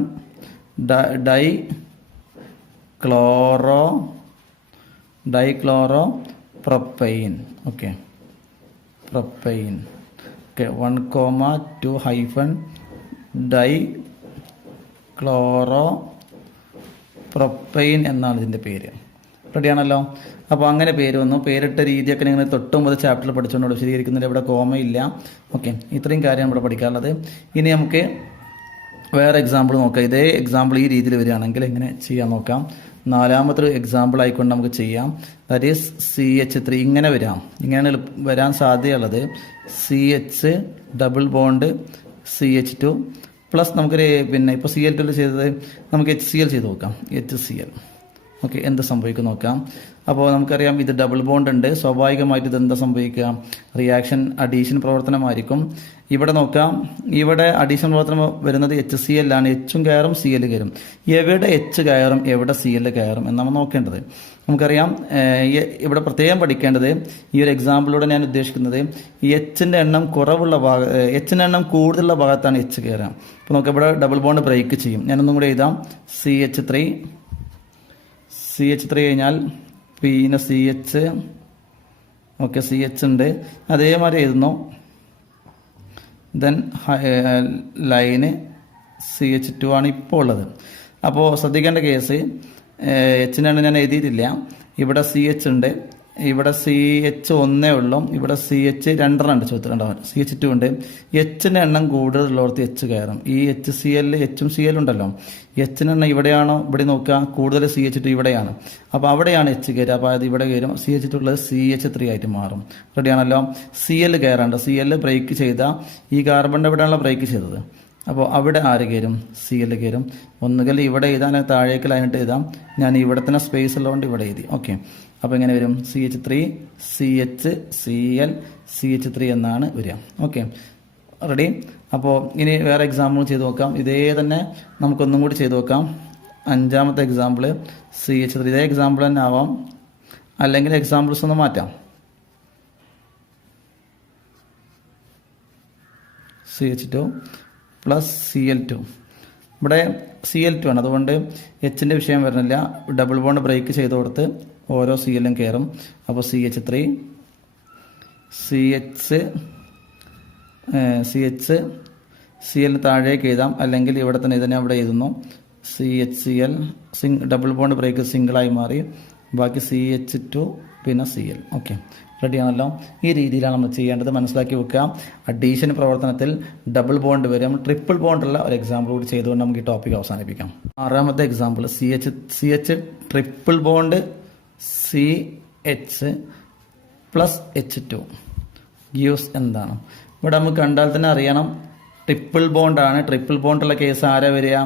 dichloro propyne. Okay, propyne. Okay, 1,2 hyphen dichloro propyne എന്നാണ് ഇതിൻ്റെ പേര്. റെഡിയാണല്ലോ. അപ്പോൾ അങ്ങനെ പേര് വന്നു. പേരിട്ട രീതിയൊക്കെ നിങ്ങൾ 9 ചാപ്റ്ററിൽ പഠിച്ചുകൊണ്ട് വിശദീകരിക്കുന്നില്ല. ഇവിടെ കോമയില്ല. ഓക്കെ, ഇത്രയും കാര്യം ഇവിടെ പഠിക്കാനുള്ളത്. ഇനി നമുക്ക് വേറെ എക്സാമ്പിൾ നോക്കാം. ഇതേ എക്സാമ്പിൾ ഈ രീതിയിൽ വരികയാണെങ്കിൽ എങ്ങനെ ചെയ്യാൻ നോക്കാം. 4ാമത്തെ എക്സാമ്പിൾ ആയിക്കൊണ്ട് നമുക്ക് ചെയ്യാം. That is CH3. ഇങ്ങനെ വരാം. ഇങ്ങനെയാണ് വരാൻ സാധ്യതയുള്ളത്. CH double bond CH2 plus നമുക്കൊരു പിന്നെ ഇപ്പോൾ Cl2 ചെയ്തത് നമുക്ക് HCl ചെയ്ത് നോക്കാം. HCl. ഓക്കെ, എന്ത് സംഭവിക്കും നോക്കാം. അപ്പോൾ നമുക്കറിയാം ഇത് ഡബിൾ ബോണ്ട് ഉണ്ട്. സ്വാഭാവികമായിട്ട് ഇതെന്താ സംഭവിക്കുക? റിയാക്ഷൻ അഡീഷൻ പ്രവർത്തനമായിരിക്കും. ഇവിടെ നോക്കാം, ഇവിടെ അഡീഷൻ പ്രവർത്തനം വരുന്നത് HCl ആണ്. Hഉം കയറും, Cl കയറും. എവിടെ H കയറും, എവിടെ Cl കയറും എന്നാണ് നോക്കേണ്ടത്. നമുക്കറിയാം ഇവിടെ പ്രത്യേകം പഠിക്കേണ്ടത്, ഈ ഒരു എക്സാമ്പിളിലൂടെ ഞാൻ ഉദ്ദേശിക്കുന്നത് Hന്റെ എണ്ണം കുറവുള്ള Hന്റെ എണ്ണം കൂടുതലുള്ള ഭാഗത്താണ് H കയറുക. അപ്പോൾ നമുക്ക് ഇവിടെ ഡബിൾ ബോണ്ട് ബ്രേക്ക് ചെയ്യും. ഞാനൊന്നും കൂടെ എഴുതാം. CH3 കഴിഞ്ഞാൽ പിന്നെ CH. ഓക്കെ, CH ഉണ്ട്. അതേമാതിരി എഴുതുന്നു. ദെൻ ലൈന് CH2 ആണ് ഇപ്പോൾ ഉള്ളത്. അപ്പോൾ ശ്രദ്ധിക്കേണ്ട കേസ്, എച്ചിനാണ് ഞാൻ എഴുതിയിട്ടില്ല. ഇവിടെ CH ഉണ്ട്, ഇവിടെ CH ഒന്നേ ഉള്ളൂ, ഇവിടെ CH രണ്ടെണ്ണം ഉണ്ട്. ചോദിച്ചിട്ടുണ്ടാവും CH2 ഉണ്ട്. എച്ചിൻ്റെ എണ്ണം കൂടുതലുള്ളവർക്ക് എച്ച് കയറും. ഈ HCl എച്ചും CL ഉണ്ടല്ലോ, എച്ചിൻ്റെ എണ്ണം ഇവിടെയാണോ ഇവിടെ നോക്കുക, കൂടുതൽ CH2 ഇവിടെയാണ്. അപ്പോൾ അവിടെയാണ് എച്ച് കയറുക. അപ്പോൾ അത് ഇവിടെ കയറും. CH2 ഉള്ളത് CH3 ആയിട്ട് മാറും. റെഡിയാണല്ലോ. CL കയറാണ്ട്, CL ബ്രേക്ക് ചെയ്താൽ ഈ കാർബണിൻ്റെ ഇവിടെയാണല്ലോ ബ്രേക്ക് ചെയ്തത്. അപ്പോൾ അവിടെ ആര് കയറും? CL കയറും. ഒന്നുകിൽ ഇവിടെ എഴുതാൻ താഴേക്ക് ലൈനിട്ട് എഴുതാം. ഞാൻ ഇവിടെ തന്നെ സ്പേസ് ഉള്ളതുകൊണ്ട് ഇവിടെ എഴുതി. ഓക്കെ, അപ്പോൾ എങ്ങനെ വരും? CH3 CH CL CH3 എന്നാണ് വരിക. Okay, ready. അപ്പോൾ ഇനി വേറെ എക്സാമ്പിൾ ചെയ്ത് നോക്കാം. ഇതേ തന്നെ നമുക്കൊന്നും കൂടി ചെയ്ത് നോക്കാം. അഞ്ചാമത്തെ എക്സാമ്പിൾ CH3. ഇതേ എക്സാമ്പിൾ തന്നെ ആവാം, അല്ലെങ്കിൽ എക്സാമ്പിൾസ് ഒന്ന് മാറ്റാം. CH2 plus CL2. ഇവിടെ CL2 ആണ്, അതുകൊണ്ട് എച്ചിൻ്റെ വിഷയം വരുന്നില്ല. ഡബിൾ ബോണ്ട് ബ്രേക്ക് ചെയ്ത് കൊടുത്ത് ഓരോ CLും കയറും. അപ്പോൾ CH3 CL താഴേക്ക് എഴുതാം, അല്ലെങ്കിൽ ഇവിടെ തന്നെ ഇതിനെ അവിടെ എഴുതുന്നു. CHCl ഡബിൾ ബോണ്ട് ബ്രേക്ക് സിംഗിളായി മാറി, ബാക്കി CH2 പിന്നെ CL. ഓക്കെ, റെഡിയാണല്ലോ. ഈ രീതിയിലാണ് നമ്മൾ ചെയ്യേണ്ടത്, മനസ്സിലാക്കി വെക്കുക. അഡീഷൻ പ്രവർത്തനത്തിൽ ഡബിൾ ബോണ്ട് വരും. ട്രിപ്പിൾ ബോണ്ടുള്ള ഒരു എക്സാമ്പിൾ കൂടി ചെയ്തുകൊണ്ട് നമുക്ക് ഈ ടോപ്പിക് അവസാനിപ്പിക്കാം. ആറാമത്തെ example CH triple bond CH plus H2 gives എന്താണ്? ഇവിടെ നമുക്ക് കണ്ടാൽ തന്നെ അറിയണം, ട്രിപ്പിൾ ബോണ്ടാണ്. ട്രിപ്പിൾ ബോണ്ടുള്ള കേസ് ആരാ വരിക?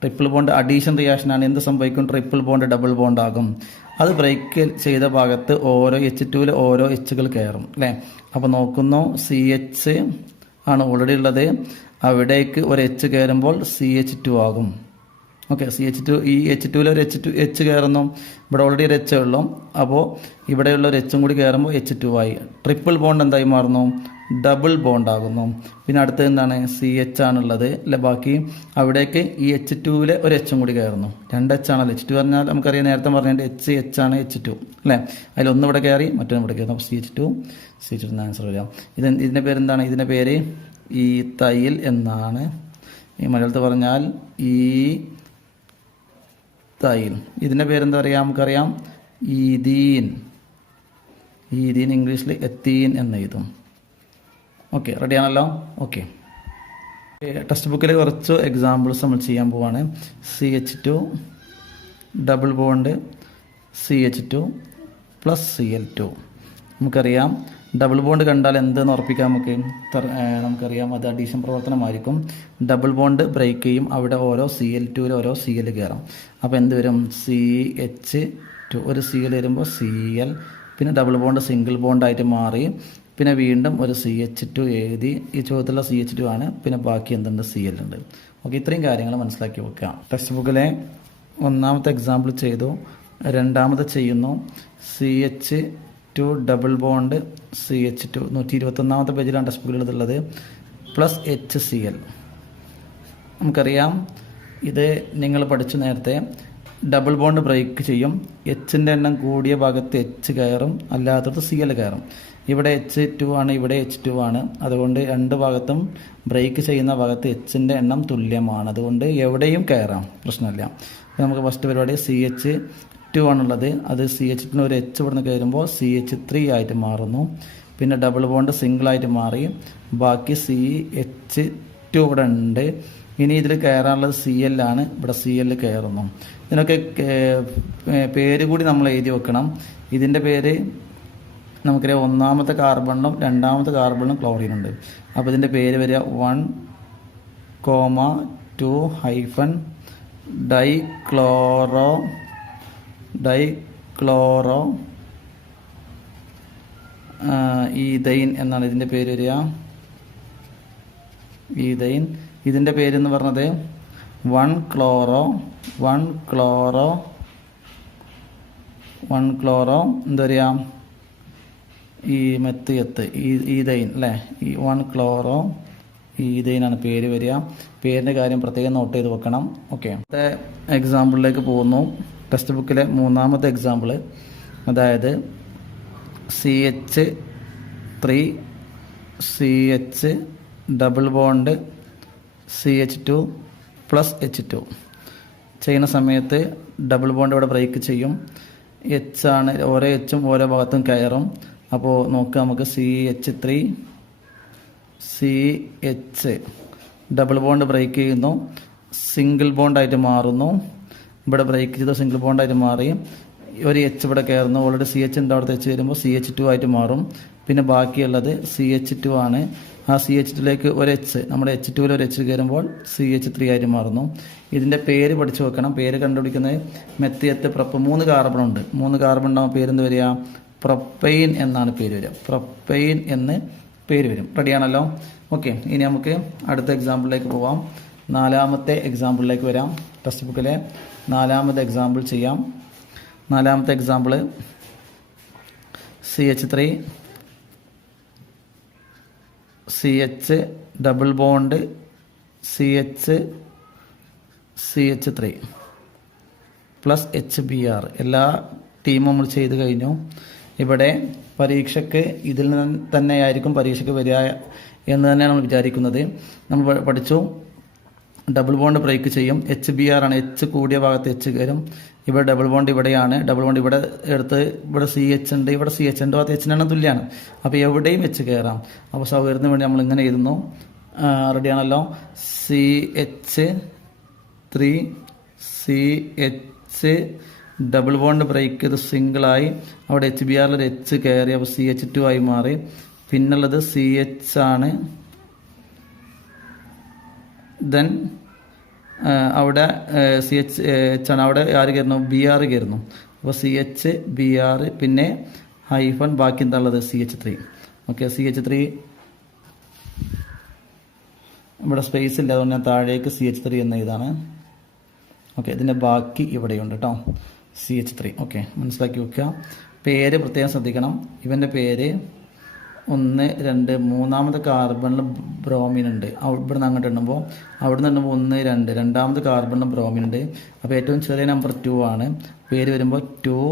ട്രിപ്പിൾ ബോണ്ട് അഡീഷൻ റിയാക്ഷനാണ്. എന്ത് സംഭവിക്കും? ട്രിപ്പിൾ ബോണ്ട് ഡബിൾ ബോണ്ട് ആകും. അത് ബ്രേക്ക് ചെയ്ത ഭാഗത്ത് ഓരോ H2ൽ ഓരോ എച്ചുകൾ കയറും അല്ലേ. അപ്പോൾ നോക്കുന്നു, CH ആണ് ഓൾറെഡി ഉള്ളത്, അവിടേക്ക് ഒരു എച്ച് കയറുമ്പോൾ CH2 ആകും. ഓക്കെ, CH2 ഈ H2ൽ ഒരു എച്ച് കയറുന്നു. ഇവിടെ ഓൾറെഡി ഒരു എച്ച് ഉള്ളൂ, അപ്പോൾ ഇവിടെയുള്ള ഒരു എച്ചും കൂടി കയറുമ്പോൾ H2 ആയി. ട്രിപ്പിൾ ബോണ്ട് എന്തായി മാറുന്നു? ഡബിൾ ബോണ്ട് ആകുന്നു. പിന്നെ അടുത്തത് എന്താണ്? CH ആണുള്ളത് അല്ലെ. ബാക്കി അവിടേക്ക് ഈ H2ൽ ഒരു എച്ചും കൂടി കയറുന്നു. 2 H ആണല്ലോ. H2 പറഞ്ഞാൽ നമുക്കറിയാം, നേരത്തെ പറഞ്ഞിട്ട് H ആണ് H2 അല്ലേ. അതിലൊന്ന് ഇവിടെ കയറി, മറ്റൊന്ന് ഇവിടെ കയറുന്നു. അപ്പോൾ CH2 ആൻസർ വരിക. ഇതിൻ്റെ പേരെന്താണ്? ഇതിൻ്റെ പേര് ഈഥൈൽ എന്നാണ്. ഈ മലയാളത്തിൽ പറഞ്ഞാൽ ഈഥൈൽ. ഇതിൻ്റെ പേരെന്താ പറയുക? നമുക്കറിയാം, ഈഥീൻ. ഇംഗ്ലീഷിൽ എത്തീൻ എന്ന് എഴുതും. ഓക്കെ, റെഡിയാണല്ലോ. ഓക്കെ, ടെക്സ്റ്റ് ബുക്കിൽ കുറച്ച് എക്സാമ്പിൾസ് നമ്മൾ ചെയ്യാൻ പോവാണ്. CH2 double bond CH2 plus CL2. നമുക്കറിയാം, ഡബിൾ ബോണ്ട് കണ്ടാൽ എന്തെന്ന് ഉറപ്പിക്കാം നമുക്കറിയാം, അത് അഡീഷൻ പ്രവർത്തനമായിരിക്കും. ഡബിൾ ബോണ്ട് ബ്രേക്ക് ചെയ്യും, അവിടെ ഓരോ CL2ൽ ഓരോ CL കയറും. അപ്പോൾ എന്ത് വരും? CH2 ഒരു CL വരുമ്പോൾ CL, പിന്നെ ഡബിൾ ബോണ്ട് സിംഗിൾ ബോണ്ടായിട്ട് മാറി, പിന്നെ വീണ്ടും ഒരു CH2 എഴുതി. ഈ ചോദ്യത്തിലുള്ള CH2 ആണ്, പിന്നെ ബാക്കി എന്തുണ്ട്? CL ഉണ്ട്. ഓക്കെ, ഇത്രയും കാര്യങ്ങൾ മനസ്സിലാക്കി വെക്കുക. ടെക്സ്റ്റ് ബുക്കിലെ ഒന്നാമത്തെ എക്സാമ്പിൾ ചെയ്തു, രണ്ടാമത് ചെയ്യുന്നു. CH2 ഡബിൾ ബോണ്ട് CH2 121ാമത്തെ പേജിലാണ് ടെക്സ്റ്റ് ബുക്കിലുള്ളത്, പ്ലസ് HCl. നമുക്കറിയാം, ഇത് നിങ്ങൾ പഠിച്ചു നേരത്തെ. ഡബിൾ ബോണ്ട് ബ്രേക്ക് ചെയ്യും, എച്ചിൻ്റെ എണ്ണം കൂടിയ ഭാഗത്ത് എച്ച് കയറും, അല്ലാത്തത് CL കയറും. ഇവിടെ H2 ആണ്, ഇവിടെ H2 ആണ്. അതുകൊണ്ട് രണ്ട് ഭാഗത്തും ബ്രേക്ക് ചെയ്യുന്ന ഭാഗത്ത് എച്ചിൻ്റെ എണ്ണം തുല്യമാണ്. അതുകൊണ്ട് എവിടെയും കയറാം, പ്രശ്നമില്ല. നമുക്ക് ഫസ്റ്റ് പരിപാടി CH2 ആണുള്ളത്, അത് CH2 ഒരു എച്ച് ഇവിടുന്ന് കയറുമ്പോൾ CH3 ആയിട്ട് മാറുന്നു. പിന്നെ ഡബിൾ ബോണ്ട് സിംഗിളായിട്ട് മാറി, ബാക്കി CH2 ഇവിടെ ഉണ്ട്. ഇനി ഇതിൽ കയറാനുള്ളത് CL ആണ്, ഇവിടെ CL കയറുന്നു. ഇതിനൊക്കെ പേര് കൂടി നമ്മൾ എഴുതി വെക്കണം. ഇതിൻ്റെ പേര് നമുക്കറിയാം, ഒന്നാമത്തെ കാർബണിലും രണ്ടാമത്തെ കാർബണിലും ക്ലോറിൻ ഉണ്ട്. അപ്പോൾ ഇതിൻ്റെ പേര് വരിക 1,2- ഡൈക്ലോറോ ഈഥൈൻ എന്നാണ് ഇതിൻ്റെ പേര് വരിക. ഈഥൈൻ. ഇതിൻ്റെ പേരെന്ന് പറഞ്ഞത് 1-ക്ലോറോ എന്താ പറയുക, ഈ മെത്ത് ഈഥൈൻ അല്ലേ. ഈ 1-ക്ലോറോ ഈഥൈനാണ് പേര് വരിക. പേരിൻ്റെ കാര്യം പ്രത്യേകം നോട്ട് ചെയ്ത് വെക്കണം. ഓക്കെ, അടുത്ത എക്സാമ്പിളിലേക്ക് പോകുന്നു. ടെക്സ്റ്റ് ബുക്കിലെ മൂന്നാമത്തെ എക്സാമ്പിൾ, അതായത് CH3 CH double bond CH2 plus H2 ചെയ്യുന്ന സമയത്ത് ഡബിൾ ബോണ്ട് ഇവിടെ ബ്രേക്ക് ചെയ്യും. എച്ച് ആണ്, ഓരോ എച്ചും ഓരോ ഭാഗത്തും കയറും. അപ്പോൾ നോക്കുക, നമുക്ക് CH3 CH double bond break ചെയ്യുന്നു, സിംഗിൾ ബോണ്ടായിട്ട് മാറുന്നു. ഇവിടെ ബ്രേക്ക് ചെയ്ത സിംഗിൾ ബോണ്ടായിട്ട് മാറി, ഒരു എച്ച് ഇവിടെ കയറുന്നു. ഓൾറെഡി CH ഉണ്ട്, അവിടുത്തെ എച്ച് വരുമ്പോൾ CH2 ആയിട്ട് മാറും. പിന്നെ ബാക്കിയുള്ളത് CH2 ആണ്. ആ CH2ലേക്ക് ഒരു എച്ച്, നമ്മുടെ H2ൽ ഒരു എച്ച് കയറുമ്പോൾ CH3 ആയിട്ട് മാറുന്നു. ഇതിൻ്റെ പേര് പഠിച്ചു വെക്കണം. പേര് കണ്ടുപിടിക്കുന്നത് മെത്തിയത്ത് പ്രപ്പ്. 3 കാർബൺ ഉണ്ട്. 3 കാർബൺ ഉണ്ടാകുമ്പോൾ പേരെന്ത് വരിക? പ്രൊപ്പൈൻ എന്നാണ് പേര് വരിക. പ്രൊപ്പൈൻ എന്ന് പേര് വരും. റെഡിയാണല്ലോ? ഓക്കെ, ഇനി നമുക്ക് അടുത്ത എക്സാമ്പിളിലേക്ക് പോവാം. 4ാമത്തെ എക്സാമ്പിളിലേക്ക് വരാം. ടെക്സ്റ്റ് ബുക്കിലെ 4ാമത്തെ എക്സാമ്പിൾ ചെയ്യാം. 4ാമത്തെ example CH3 CH double bond CH3 plus HBr. എല്ലാ ടീമും നമ്മൾ ചെയ്ത് കഴിഞ്ഞു. ഇവിടെ പരീക്ഷയ്ക്ക് ഇതിൽ നിന്ന് തന്നെയായിരിക്കും പരീക്ഷയ്ക്ക് വരിക എന്ന് തന്നെയാണ് നമ്മൾ വിചാരിക്കുന്നത്. നമ്മൾ പഠിച്ചു, ഡബിൾ ബോണ്ട് ബ്രേക്ക് ചെയ്യും. HBr ആണ്, എച്ച് കൂടിയ ഭാഗത്ത് എച്ച് കയറും. ഇവിടെ ഡബിൾ ബോണ്ട് ഇവിടെയാണ്. ഡബിൾ ബോണ്ട് ഇവിടെ എടുത്ത് ഇവിടെ CH ഉണ്ട്, ഇവിടെ CH ഉണ്ട്, ഭാഗത്ത് എച്ചിനാണ് തുല്യമാണ്. അപ്പോൾ എവിടെയും എച്ച് കയറാം. അപ്പോൾ സൗകര്യത്തിന് വേണ്ടി നമ്മൾ ഇങ്ങനെ എഴുതുന്നു. റെഡിയാണല്ലോ? CH3 CH double bond break ചെയ്ത് സിംഗിളായി, അവിടെ HBr ഒരു എച്ച് കയറി, അപ്പോൾ CH2 ആയി മാറി. പിന്നുള്ളത് CH ആണ്. ദെൻ അവിടെ CH ആണ്, അവിടെ ആര് കയറുന്നു? Br കയറുന്നു. അപ്പോൾ CH Br പിന്നെ ഹൈഫൺ, ബാക്കി എന്താ ഉള്ളത്? CH3. ഓക്കെ, CH3 ഇവിടെ സ്പേസ് ഇല്ല, അതുകൊണ്ട് ഞാൻ താഴേക്ക് CH3 എന്ന ഇതാണ്. ഓക്കെ, ഇതിൻ്റെ ബാക്കി ഇവിടെയുണ്ട് കേട്ടോ, CH3. ഓക്കെ, മനസ്സിലാക്കി വെക്കുക. പേര് പ്രത്യേകം ശ്രദ്ധിക്കണം. ഇവൻ്റെ പേര് 1 2 3ാമത്തെ കാർബണിൽ ബ്രോമിൻ ഉണ്ട്. ഇവിടെ നിന്ന് അങ്ങോട്ട് ഇടുമ്പോൾ അവിടെ നിന്ന് 1 2 2ാമത്തെ കാർബണിൽ ബ്രോമിൻ ഉണ്ട്. അപ്പോൾ ഏറ്റവും ചെറിയ നമ്പർ 2 ആണ്. പേര് വരുമ്പോൾ 2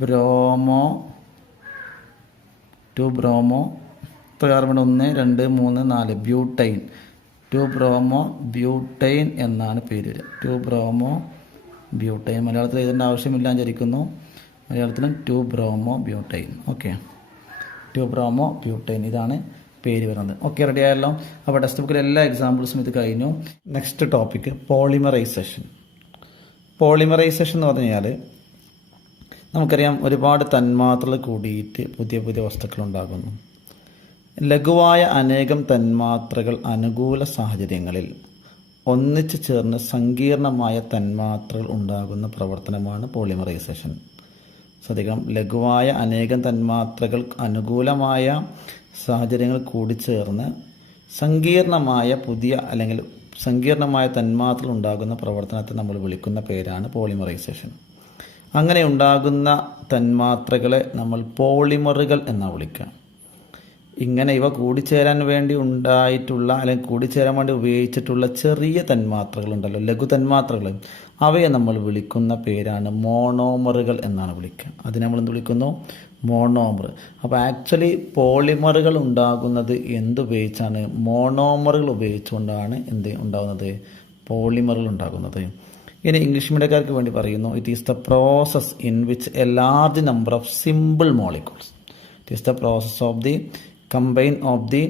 bromo carbon 1 2 3 4 butyne. 2 bromo butyne എന്നാണ് പേര് വരിക. 2 ബ്രോമോ ബ്യൂട്ടൈൻ. മലയാളത്തിൽ എഴുതേണ്ട ആവശ്യമില്ല എന്ന് വിചാരിക്കുന്നു. മലയാളത്തിലും 2 bromo butyne. Okay, 2 bromo butyne, ഇതാണ് പേര് വരുന്നത്. ഓക്കെ, റെഡി ആയല്ലോ? അപ്പോൾ ടെക്സ്റ്റ് ബുക്കിൽ എല്ലാ എക്സാമ്പിൾസും ഇത് കഴിഞ്ഞു. Next topic polymerisation. പോളിമറൈസേഷൻ എന്ന് പറഞ്ഞു കഴിഞ്ഞാൽ നമുക്കറിയാം, ഒരുപാട് തന്മാത്രകൾ കൂടിയിട്ട് പുതിയ പുതിയ വസ്തുക്കൾ ഉണ്ടാകുന്നു. ലഘുവായ അനേകം തന്മാത്രകൾ അനുകൂല സാഹചര്യങ്ങളിൽ ഒന്നിച്ചു ചേർന്ന് സങ്കീർണമായ തന്മാത്രകൾ ഉണ്ടാകുന്ന പ്രവർത്തനമാണ് പോളിമറൈസേഷൻ. ശ്രദ്ധിക്കണം, ലഘുവായ അനേകം തന്മാത്രകൾ അനുകൂലമായ സാഹചര്യങ്ങൾ കൂടിച്ചേർന്ന് സങ്കീർണമായ പുതിയ അല്ലെങ്കിൽ സങ്കീർണമായ തന്മാത്രകൾ ഉണ്ടാകുന്ന പ്രവർത്തനത്തെ നമ്മൾ വിളിക്കുന്ന പേരാണ് പോളിമറൈസേഷൻ. അങ്ങനെ ഉണ്ടാകുന്ന തന്മാത്രകളെ നമ്മൾ പോളിമറുകൾ എന്നാണ് വിളിക്കുക. ഇങ്ങനെ ഇവ കൂടിച്ചേരാൻ വേണ്ടി ഉണ്ടായിട്ടുള്ള അല്ലെങ്കിൽ കൂടിച്ചേരാൻ വേണ്ടി ഉപയോഗിച്ചിട്ടുള്ള ചെറിയ തന്മാത്രകളുണ്ടല്ലോ, ലഘു തന്മാത്രകൾ, അവയെ നമ്മൾ വിളിക്കുന്ന പേരാണ് മോണോമറുകൾ എന്നാണ് വിളിക്കുക. അതിനെ നമ്മൾ എന്ത് വിളിക്കുന്നു? മോണോമർ. അപ്പോൾ ആക്ച്വലി പോളിമറുകൾ ഉണ്ടാകുന്നത് എന്തുപയോഗിച്ചാണ്? മോണോമറുകൾ ഉപയോഗിച്ചുകൊണ്ടാണ് എന്ത് ഉണ്ടാകുന്നത്? പോളിമറുകൾ ഉണ്ടാകുന്നത്. ഇനി ഇംഗ്ലീഷ് മീഡിയക്കാർക്ക് വേണ്ടി പറയുന്നു, it is the process in which A large number of simple molecules. It is the process of the combine of the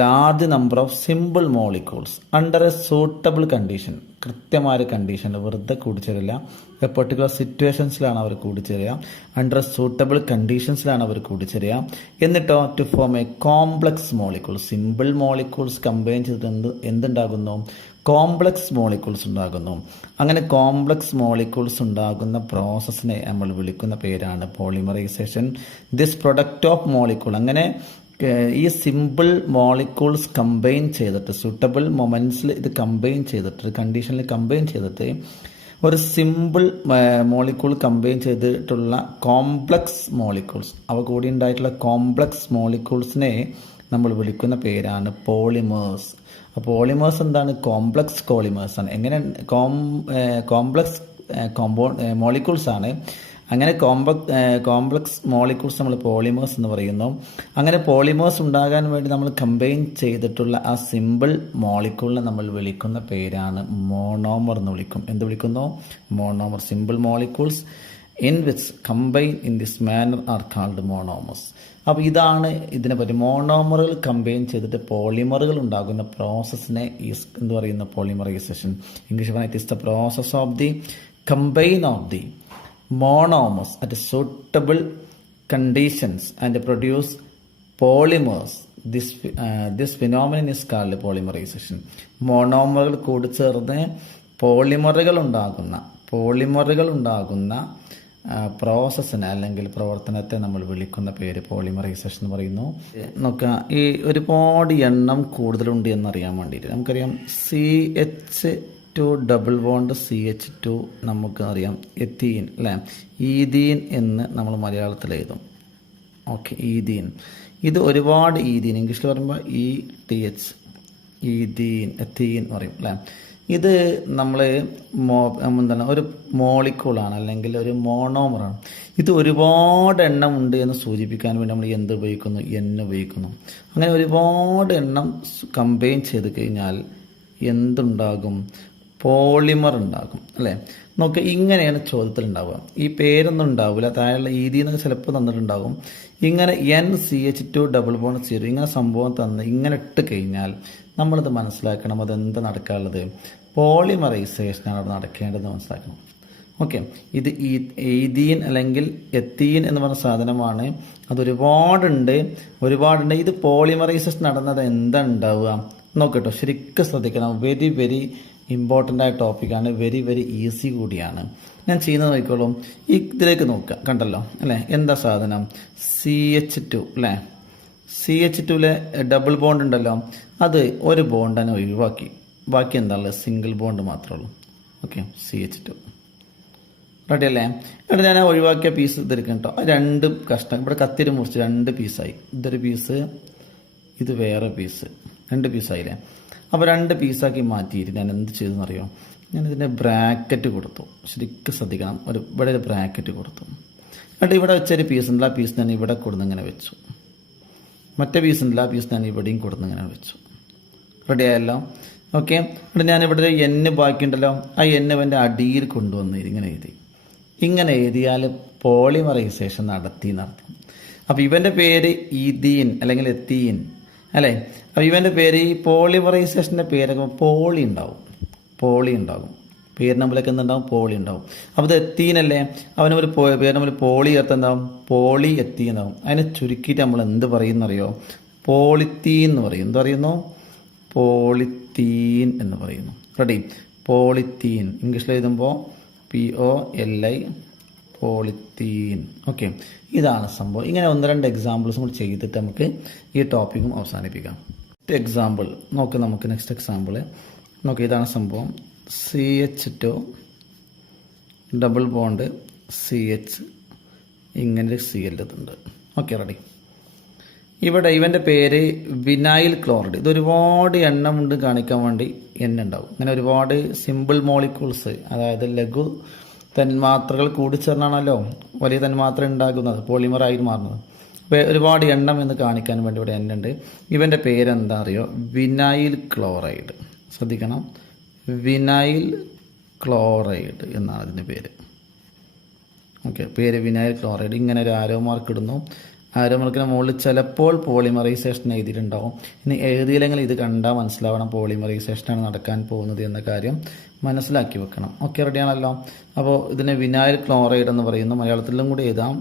large number of simple molecules under a suitable condition. കൃത്യമായ കണ്ടീഷനിൽ വെറുതെ കൂടിച്ചേരില്ല, പെർട്ടിക്കുലർ സിറ്റുവേഷൻസിലാണ് അവർ കൂടിച്ചേരുക, അണ്ടർ സൂട്ടബിൾ കണ്ടീഷൻസിലാണ് അവർ കൂടിച്ചേരുക. എന്നിട്ടോ to form a complex molecule. Simple molecules combine ചെയ്തിട്ട് എന്തുണ്ടാകുന്നു? കോംപ്ലക്സ് മോളിക്യൂൾസ് ഉണ്ടാകുന്നു. അങ്ങനെ കോംപ്ലക്സ് മോളിക്യൂൾസ് ഉണ്ടാകുന്ന പ്രോസസ്സിനെ നമ്മൾ വിളിക്കുന്ന പേരാണ് polymerization. This product of molecule, അങ്ങനെ ഈ സിമ്പിൾ മോളിക്യൂൾസ് കമ്പൈൻ ചെയ്തിട്ട് സൂട്ടബിൾ മൊമെൻറ്റ്സിൽ ഇത് കമ്പൈൻ ചെയ്തിട്ട് കണ്ടീഷനിൽ കമ്പൈൻ ചെയ്തിട്ട് ഒരു സിമ്പിൾ മോളിക്യൂൾ കമ്പൈൻ ചെയ്തിട്ടുള്ള കോംപ്ലക്സ് മോളിക്യൂൾസ്, അവ കൂടി ഉണ്ടായിട്ടുള്ള കോംപ്ലക്സ് മോളിക്യൂൾസിനെ നമ്മൾ വിളിക്കുന്ന പേരാണ് പോളിമേഴ്സ്. അപ്പോൾ പോളിമേഴ്സ് എന്താണ്? കോംപ്ലക്സ് പോളിമേഴ്സ് ആണ്. എങ്ങനെ കോംപ്ലക്സ് മോളിക്യൂൾസ് ആണ്. അങ്ങനെ കോംപ്ലക്സ് മോളിക്യൂൾസ് നമ്മൾ പോളിമേഴ്സ് എന്ന് പറയുന്നു. അങ്ങനെ പോളിമേഴ്സ് ഉണ്ടാകാൻ വേണ്ടി നമ്മൾ കമ്പൈൻ ചെയ്തിട്ടുള്ള ആ സിമ്പിൾ മോളിക്യൂളിനെ നമ്മൾ വിളിക്കുന്ന പേരാണ് മോണോമർ എന്ന് വിളിക്കും. എന്ത് വിളിക്കുന്നു? Monomer. Simple molecules in which combine in this manor are called monomers. അപ്പോൾ ഇതാണ് ഇതിനെ പറ്റി. മോണോമറുകൾ കമ്പൈൻ ചെയ്തിട്ട് പോളിമറുകൾ ഉണ്ടാകുന്ന പ്രോസസ്സിനെ എന്ത് പറയുന്ന പോളിമറൈസേഷൻ. ഇംഗ്ലീഷ് പറഞ്ഞാൽ it is the process of the combine of the monomers at suitable conditions and produce polymers. This phenomenon is called polymerization. മോണോമറുകൾ കൂടിച്ചേർന്ന് പോളിമറുകൾ ഉണ്ടാകുന്ന പ്രോസസ്സിനെ അല്ലെങ്കിൽ പ്രവർത്തനത്തെ നമ്മൾ വിളിക്കുന്ന പേര് പോളിമറൈസേഷൻ എന്ന് പറയുന്നു. നോക്കുക, ഈ ഒരുപാട് എണ്ണം കൂടുതലുണ്ട് എന്നറിയാൻ വേണ്ടിയിട്ട് നമുക്കറിയാം CH2 ഡബിൾ ബോണ്ട് CH2 നമുക്ക് അറിയാം എത്തീൻ അല്ലേ, ഈഥീൻ എന്ന് നമ്മൾ മലയാളത്തിൽ എഴുതും. Okay, ethene. ഇത് ഒരുപാട് ഈഥീൻ, ഇംഗ്ലീഷിൽ പറയുമ്പോൾ ETH, ഈഥീൻ, എത്തീൻ എന്ന് പറയും അല്ലേ. ഇത് നമ്മൾ എന്താണ് ഒരു മോളിക്കൂളാണ് അല്ലെങ്കിൽ ഒരു മോണോമറാണ്. ഇത് ഒരുപാട് എണ്ണം ഉണ്ട് എന്ന് സൂചിപ്പിക്കാൻ വേണ്ടി നമ്മൾ എന്ത് ഉപയോഗിക്കുന്നു? N ഉപയോഗിക്കുന്നു. അങ്ങനെ ഒരുപാട് എണ്ണം കമ്പൈൻ ചെയ്ത് കഴിഞ്ഞാൽ എന്തുണ്ടാകും? പോളിമർ ഉണ്ടാകും അല്ലേ. നോക്കുക, ഇങ്ങനെയാണ് ചോദ്യത്തിൽ ഉണ്ടാവുക. ഈ പേരൊന്നും ഉണ്ടാവില്ല, താഴെയുള്ള എന്നൊക്കെ ചിലപ്പോൾ തന്നിട്ടുണ്ടാകും. ഇങ്ങനെ NCH2 ഡബിൾ ബോണ്ട് 0 ഇങ്ങനെ സംഭവം തന്ന് ഇങ്ങനെ ഇട്ട് കഴിഞ്ഞാൽ നമ്മളിത് മനസ്സിലാക്കണം. അതെന്താ നടക്കാനുള്ളത്? പോളിമറൈസേഷനാണ് അവിടെ നടക്കേണ്ടത് മനസ്സിലാക്കണം. ഓക്കെ, ഇത് ഈഥീൻ അല്ലെങ്കിൽ എത്തീൻ എന്ന് പറഞ്ഞ സാധനമാണ്. അത് ഒരുപാടുണ്ട്. ഇത് പോളിമറൈസേഷൻ നടന്നത് എന്താ ഉണ്ടാവുക നോക്കട്ടോ, ശരിക്കും ശ്രദ്ധിക്കണം. വെരി വെരി ഇമ്പോർട്ടൻ്റ് ആയ ടോപ്പിക്കാണ്, വെരി വെരി ഈസി കൂടിയാണ്. ഞാൻ ചെയ്യുന്നത് നോക്കിക്കോളും. ഇതിലേക്ക് നോക്കുക, കണ്ടല്ലോ അല്ലേ, എന്താ സാധനം? CH2 അല്ലേ. CH2ലെ ഡബിൾ ബോണ്ട് ഉണ്ടല്ലോ, അത് ഒരു ബോണ്ട് തന്നെ ഒഴിവാക്കി, ബാക്കി എന്താ ഉള്ളത്? സിംഗിൾ ബോണ്ട് മാത്രമേ ഉള്ളൂ. ഓക്കെ, CH2 റെഡി അല്ലേ. എന്നിട്ട് ഞാൻ ഒഴിവാക്കിയ പീസ് ഇതെടുക്കണം കേട്ടോ. രണ്ട് കഷ്ണം ഇവിടെ കത്തിരി മുറിച്ച് 2 പീസായി. ഇതൊരു പീസ്, ഇത് വേറെ പീസ്, 2 പീസായില്ലേ. അപ്പോൾ 2 പീസാക്കി മാറ്റിയിട്ട് ഞാൻ എന്ത് ചെയ്തെന്നറിയോ? ഞാനിതിൻ്റെ ബ്രാക്കറ്റ് കൊടുത്തു. ശരിക്കും ശ്രദ്ധിക്കണം, ഇവിടെ ഒരു ബ്രാക്കറ്റ് കൊടുത്തു. എന്നിട്ട് ഇവിടെ വെച്ചൊരു പീസ് ഉണ്ട്, ആ പീസ് ഞാൻ ഇവിടെ കൊടുന്നിങ്ങനെ വെച്ചു. മറ്റേ പീസ് ഉണ്ട്, ആ പീസ് ഞാൻ ഇവിടെയും കൊടുന്നിങ്ങനെ വെച്ചു. റെഡി ആയല്ലോ. ഓക്കെ, എന്നിട്ട് ഞാനിവിടെ ഒരു N ബാക്കിയുണ്ടല്ലോ, ആ N എൻ്റെ അടിയിൽ കൊണ്ടുവന്ന് ഇങ്ങനെ എഴുതിയാൽ പോളിമറൈസേഷൻ നടത്തും. അപ്പോൾ ഇവൻ്റെ പേര് ഈഥീൻ അല്ലെങ്കിൽ എത്തീൻ അല്ലേ. അപ്പോൾ ഇവൻ്റെ പേര്, ഈ പോളിമറൈസേഷൻ്റെ പേരൊക്കെ പോളി ഉണ്ടാകും. പേര് നമ്മളിലേക്ക് എന്തുണ്ടാവും? പോളി ഉണ്ടാവും. അപ്പോൾ ഇത് എത്തീനല്ലേ, അവന് പേര് നമ്മൾ പോളി ചേർത്തെന്താവും? പോളി എത്തീൻ എന്നാവും. അതിനെ ചുരുക്കിയിട്ട് നമ്മൾ എന്ത് പറയുന്നറിയോ? പോളിത്തീൻ എന്ന് പറയും. എന്ത് പറയുന്നു? പോളിത്തീൻ എന്ന് പറയുന്നു. Ready, polythene. ഇംഗ്ലീഷിൽ എഴുതുമ്പോൾ POLI, പോളിത്തീൻ. ഓക്കെ, ഇതാണ് സംഭവം. ഇങ്ങനെ 1-2 എക്സാമ്പിൾസും കൂടി ചെയ്തിട്ട് നമുക്ക് ഈ ടോപ്പിക്കും അവസാനിപ്പിക്കാം. എക്സാമ്പിൾ നോക്ക്, നമുക്ക് നെക്സ്റ്റ് എക്സാമ്പിൾ നോക്ക്. ഇതാണ് സംഭവം. CH2 ഡബിൾ ബോണ്ട് CH, ഇങ്ങനെ CL ഇതുണ്ട്. Okay, ready. ഇവിടെ ഇവൻ്റെ പേര് വിനൈൽ ക്ലോറൈഡ്. ഇത് ഒരുപാട് എണ്ണമുണ്ട് കാണിക്കാൻ വേണ്ടി N ഉണ്ടാവും. ഇങ്ങനെ ഒരുപാട് സിമ്പിൾ മോളിക്യൂൾസ്, അതായത് ലഘു തന്മാത്രകൾ കൂടിച്ചേർന്നാണല്ലോ വലിയ തന്മാത്ര ഉണ്ടാകുന്നത്, പോളിമറായി മാറുന്നത്. അപ്പോൾ ഒരുപാട് എണ്ണം എന്ന് കാണിക്കാൻ വേണ്ടി ഇവിടെ N ഉണ്ട്. ഇവൻ്റെ പേരെന്താ അറിയോ? Vinyl chloride. ശ്രദ്ധിക്കണം, വിനൈൽ ക്ലോറൈഡ് എന്നാണ് അതിൻ്റെ പേര്. ഓക്കെ, പേര് വിനൈൽ ക്ലോറൈഡ്. ഇങ്ങനെ ഒരു ആരോ മാർക്ക് ഇടുന്നു. ആരോ മാർക്കിന് മുകളിൽ ചിലപ്പോൾ പോളിമറൈസേഷൻ എഴുതിയിട്ടുണ്ടാവും. ഇനി എഴുതിയില്ലെങ്കിൽ ഇത് കണ്ടാൽ മനസ്സിലാവണം പോളിമറൈസേഷനാണ് നടക്കാൻ പോകുന്നത് എന്ന കാര്യം മനസ്സിലാക്കി വെക്കണം. ഓക്കെ, റെഡിയാണല്ലോ. അപ്പോൾ ഇതിനെ വിനൈൽ ക്ലോറൈഡ് എന്ന് പറയുന്നു. മലയാളത്തിലും കൂടി എഴുതാം,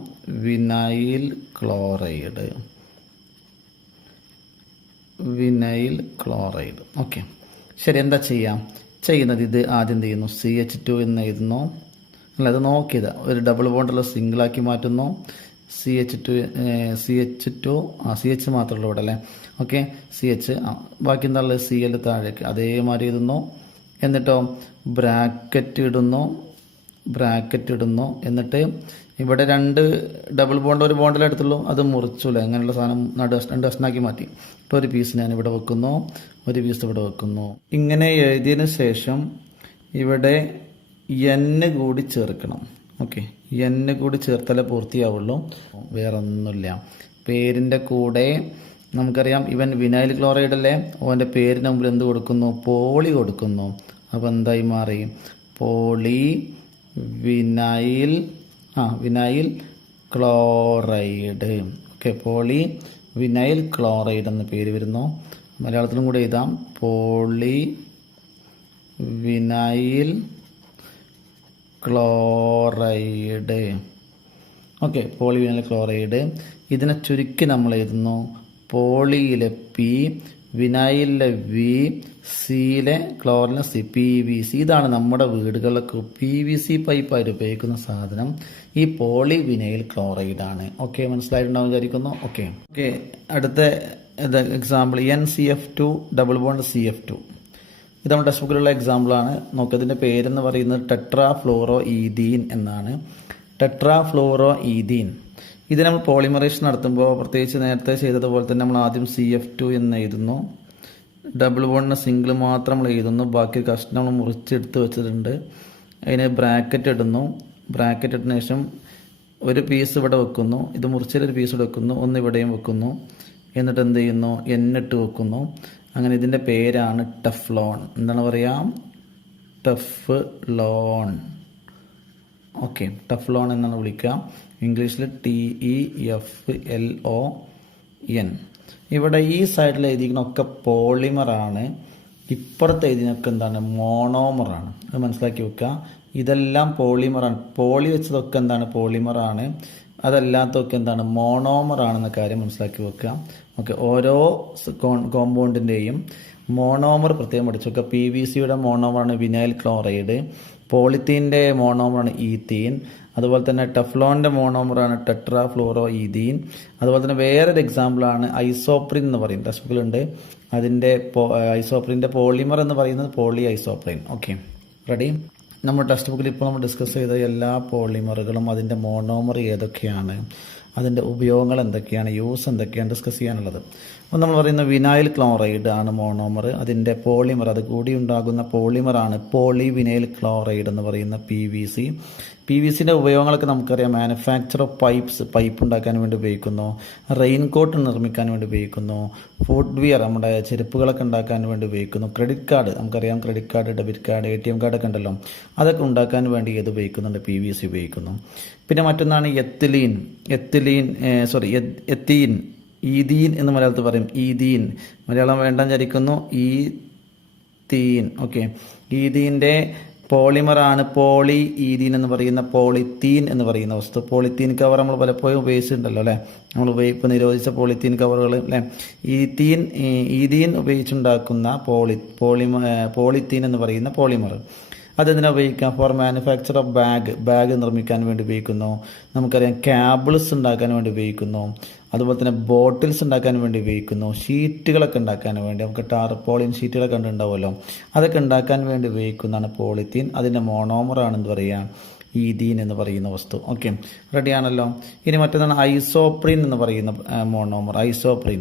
vinyl chloride. Vinyl chloride. Okay, ശരി. എന്താ ചെയ്യുന്നത്? ഇത് ആദ്യം ചെയ്യുന്നു, CH2 എന്ന് എഴുതുന്നു. അല്ല, അത് നോക്കിയത് ഒരു ഡബിൾ ബോണ്ടുള്ള സിംഗിളാക്കി മാറ്റുന്നു. CH2 CH മാത്രമേ ഉള്ളൂ ഇവിടെ അല്ലേ. ഓക്കെ, CH, ബാക്കി എന്താ ഉള്ളത്? CL താഴേക്ക് അതേമാതിരി എഴുതുന്നു. എന്നിട്ടോ ബ്രാക്കറ്റ് ഇടുന്നു. എന്നിട്ട് ഇവിടെ 2 ഡബിൾ ബോണ്ട് ഒരു ബോണ്ടിലേ എടുത്തുള്ളൂ, അത് മുറിച്ചുള്ളൂ. അങ്ങനെയുള്ള സാധനം 2 കഷ്ണാക്കി മാറ്റി. ഇപ്പോൾ ഒരു പീസ് ഞാൻ ഇവിടെ വെക്കുന്നു, ഒരു പീസ് ഇവിടെ വെക്കുന്നു. ഇങ്ങനെ എഴുതിയതിന് ശേഷം ഇവിടെ N കൂടി ചേർക്കണം. ഓക്കെ, എന്നെ കൂടി ചേർത്താലേ പൂർത്തിയാവുള്ളൂ, വേറെ ഒന്നുമില്ല. പേരിൻ്റെ കൂടെ നമുക്കറിയാം ഇവൻ വിനൈൽ ക്ലോറൈഡ് അല്ലേ, അവൻ്റെ പേരിന് മുമ്പിൽ എന്ത് കൊടുക്കുന്നു? പോളി കൊടുക്കുന്നു. അപ്പോൾ എന്തായി മാറി? Poly vinyl vinyl chloride. Okay, poly vinyl chloride എന്ന പേര് വരുന്നു. മലയാളത്തിലും കൂടെ എഴുതാം, poly vinyl chloride. Okay, poly vinyl chloride. ഇതിനെ ചുരുക്കി നമ്മൾ എഴുതുന്നു പോളിയിലെ പി, വിനൈലിലെ വി, സിയിലെ ക്ലോറിലെ സി, PVC. ഇതാണ് നമ്മുടെ വീടുകളിലൊക്കെ PVC പൈപ്പായിട്ട് ഉപയോഗിക്കുന്ന സാധനം. ഈ പോളി വിനൈൽ ക്ലോറൈഡ് ആണ്. ഓക്കെ, മനസ്സിലായിട്ടുണ്ടാവും വിചാരിക്കുന്നു. ഓക്കെ, അടുത്ത example NCF2 double bond CF2. ഇത് നമ്മുടെ ടെക്സ്റ്റ് ബുക്കിലുള്ള എക്സാമ്പിളാണ്. നോക്കതിൻ്റെ പേരെന്ന് പറയുന്നത് ടെട്രാ ഫ്ലോറോ ഈഥീൻ എന്നാണ്. Tetra fluoro ethene. ഇത് നമ്മൾ പോളിമറൈസേഷൻ നടത്തുമ്പോൾ പ്രത്യേകിച്ച് നേരത്തെ ചെയ്തതുപോലെ തന്നെ നമ്മൾ ആദ്യം CF2 എന്ന് എഴുതുന്നു. ഡബിൾ ബോണ്ടിന് സിംഗിൾ മാത്രം നമ്മൾ എഴുതുന്നു. ബാക്കി കഷ്ണം നമ്മൾ മുറിച്ചെടുത്ത് വെച്ചിട്ടുണ്ട്. അതിന് ബ്രാക്കറ്റ് ഇടുന്നു. ബ്രാക്കറ്റ് ഇട്ടതിന് ശേഷം ഒരു പീസ് ഇവിടെ വെക്കുന്നു. ഇത് മുറിച്ചൊരു പീസ് ഇവിടെ വെക്കുന്നു. ഒന്ന് ഇവിടെയും വെക്കുന്നു. എന്നിട്ട് എന്ത് ചെയ്യുന്നു? എന്നിട്ട് വെക്കുന്നു. അങ്ങനെ ഇതിൻ്റെ പേരാണ് ടെഫ്ലോൺ. എന്താണ് പറയുക? ടെഫ്ലോൺ. ഓക്കെ, ടെഫ്ലോൺ എന്നാണ് വിളിക്കുക. ഇംഗ്ലീഷിൽ TEFLON. ഇവിടെ ഈ സൈഡിൽ എഴുതിക്കുന്നൊക്കെ പോളിമറാണ്. ഇപ്പുറത്ത് എഴുതിയൊക്കെ എന്താണ്? മോണോമറാണ്. അത് മനസ്സിലാക്കി വെക്കുക. ഇതെല്ലാം പോളിമറാണ്. പോളി വെച്ചതൊക്കെ എന്താണ്? പോളിമറാണ്. അതല്ലാത്തതൊക്കെ എന്താണ്? മോണോമറാണെന്ന കാര്യം മനസ്സിലാക്കി വെക്കുക. ഓക്കെ, ഓരോ കോമ്പൗണ്ടിൻ്റെയും മോണോമർ പ്രത്യേകം പഠിച്ചു വെക്കുക. PVCയുടെ മോണോമറാണ് വിനൈൽ ക്ലോറൈഡ്. പോളിത്തീൻ്റെ മോണോമറാണ് ഈത്തീൻ. അതുപോലെ തന്നെ ടെഫ്ലോണിൻ്റെ മോണോമറാണ് ടെട്രാ ഫ്ലോറോ ഈഥീൻ. അതുപോലെ തന്നെ വേറൊരു എക്സാമ്പിളാണ് ഐസോപ്രിൻ എന്ന് പറയും. ടെക്സ്റ്റ് ബുക്കിലുണ്ട്. അതിൻ്റെ ഐസോപ്രിൻ്റെ പോളിമർ എന്ന് പറയുന്നത് പോളി ഐസോപ്രിൻ. Okay, ready? നമ്മുടെ ടെക്സ്റ്റ് ബുക്കിൽ ഇപ്പോൾ നമ്മൾ ഡിസ്കസ് ചെയ്ത എല്ലാ പോളിമറുകളും അതിൻ്റെ മോണോമർ ഏതൊക്കെയാണ്, അതിൻ്റെ ഉപയോഗങ്ങൾ എന്തൊക്കെയാണ്, യൂസ് എന്തൊക്കെയാണ് ഡിസ്കസ് ചെയ്യാനുള്ളത്. അപ്പോൾ നമ്മൾ പറയുന്ന വിനൈൽ ക്ലോറൈഡ് ആണ് മോണോമർ. അതിൻ്റെ പോളിമർ, അത് കൂടി ഉണ്ടാകുന്ന പോളിമറാണ് പോളി വിനൈൽ ക്ലോറൈഡ് എന്ന് പറയുന്ന PVC. PVCൻ്റെ ഉപയോഗങ്ങളൊക്കെ നമുക്കറിയാം. മാനുഫാക്ചർ ഓഫ് പൈപ്പ് ഉണ്ടാക്കാൻ വേണ്ടി ഉപയോഗിക്കുന്നു. റെയിൻ കോട്ട് നിർമ്മിക്കാൻ വേണ്ടി ഉപയോഗിക്കുന്നു. ഫുഡ് വിയർ, നമ്മുടെ ചെരുപ്പുകളൊക്കെ ഉണ്ടാക്കാൻ വേണ്ടി ഉപയോഗിക്കുന്നു. ക്രെഡിറ്റ് കാർഡ്, നമുക്കറിയാം credit card, debit card, ATM കാർഡൊക്കെ ഉണ്ടല്ലോ, അതൊക്കെ ഉണ്ടാക്കാൻ വേണ്ടി ഏത് ഉപയോഗിക്കുന്നുണ്ട്? PVC ഉപയോഗിക്കുന്നു. പിന്നെ മറ്റൊന്നാണ് എത്തീൻ. ഈഥീൻ എന്ന് മലയാളത്തിൽ പറയും. ഈഥീൻ, മലയാളം വേണ്ടെന്ന് വിചാരിക്കുന്നു. ഈഥീൻ. ഓക്കെ, ഈഥീൻ്റെ പോളിമറാണ് പോളി ഈഥീൻ എന്ന് പറയുന്ന പോളിത്തീൻ എന്ന് പറയുന്ന വസ്തു. പോളിത്തീൻ കവർ നമ്മൾ പലപ്പോഴും ഉപയോഗിച്ചിട്ടുണ്ടല്ലോ അല്ലേ? നമ്മൾ ഇപ്പോൾ നിരോധിച്ച പോളിത്തീൻ കവറുകൾ അല്ലേ? ഈഥീൻ ഉപയോഗിച്ചുണ്ടാക്കുന്ന പോളിത്തീൻ എന്ന് പറയുന്ന പോളിമർ. അതെന്തിനാ ഉപയോഗിക്കാം? ഫോർ മാനുഫാക്ചർ ഓഫ് ബാഗ് നിർമ്മിക്കാൻ വേണ്ടി ഉപയോഗിക്കുന്നു. നമുക്കറിയാം കേബിൾസ് ഉണ്ടാക്കാൻ വേണ്ടി ഉപയോഗിക്കുന്നു. അതുപോലെ തന്നെ ബോട്ടിൽസ് ഉണ്ടാക്കാൻ വേണ്ടി ഉപയോഗിക്കുന്നു. ഷീറ്റുകളൊക്കെ ഉണ്ടാക്കാൻ വേണ്ടി, നമുക്ക് ടാർപോളിൻ ഷീറ്റുകളൊക്കെ ഉണ്ടാവുമല്ലോ, അതൊക്കെ ഉണ്ടാക്കാൻ വേണ്ടി ഉപയോഗിക്കുന്നതാണ് പോളിത്തീൻ. അതിൻ്റെ മോണോമറാണ് എന്ത് പറയുക? ഈഥീൻ എന്ന് പറയുന്ന വസ്തു. ഓക്കെ, റെഡിയാണല്ലോ. ഇനി മറ്റൊന്നാണ് ഐസോപ്രിൻ എന്ന് പറയുന്ന മോണോമർ. ഐസോപ്രിൻ,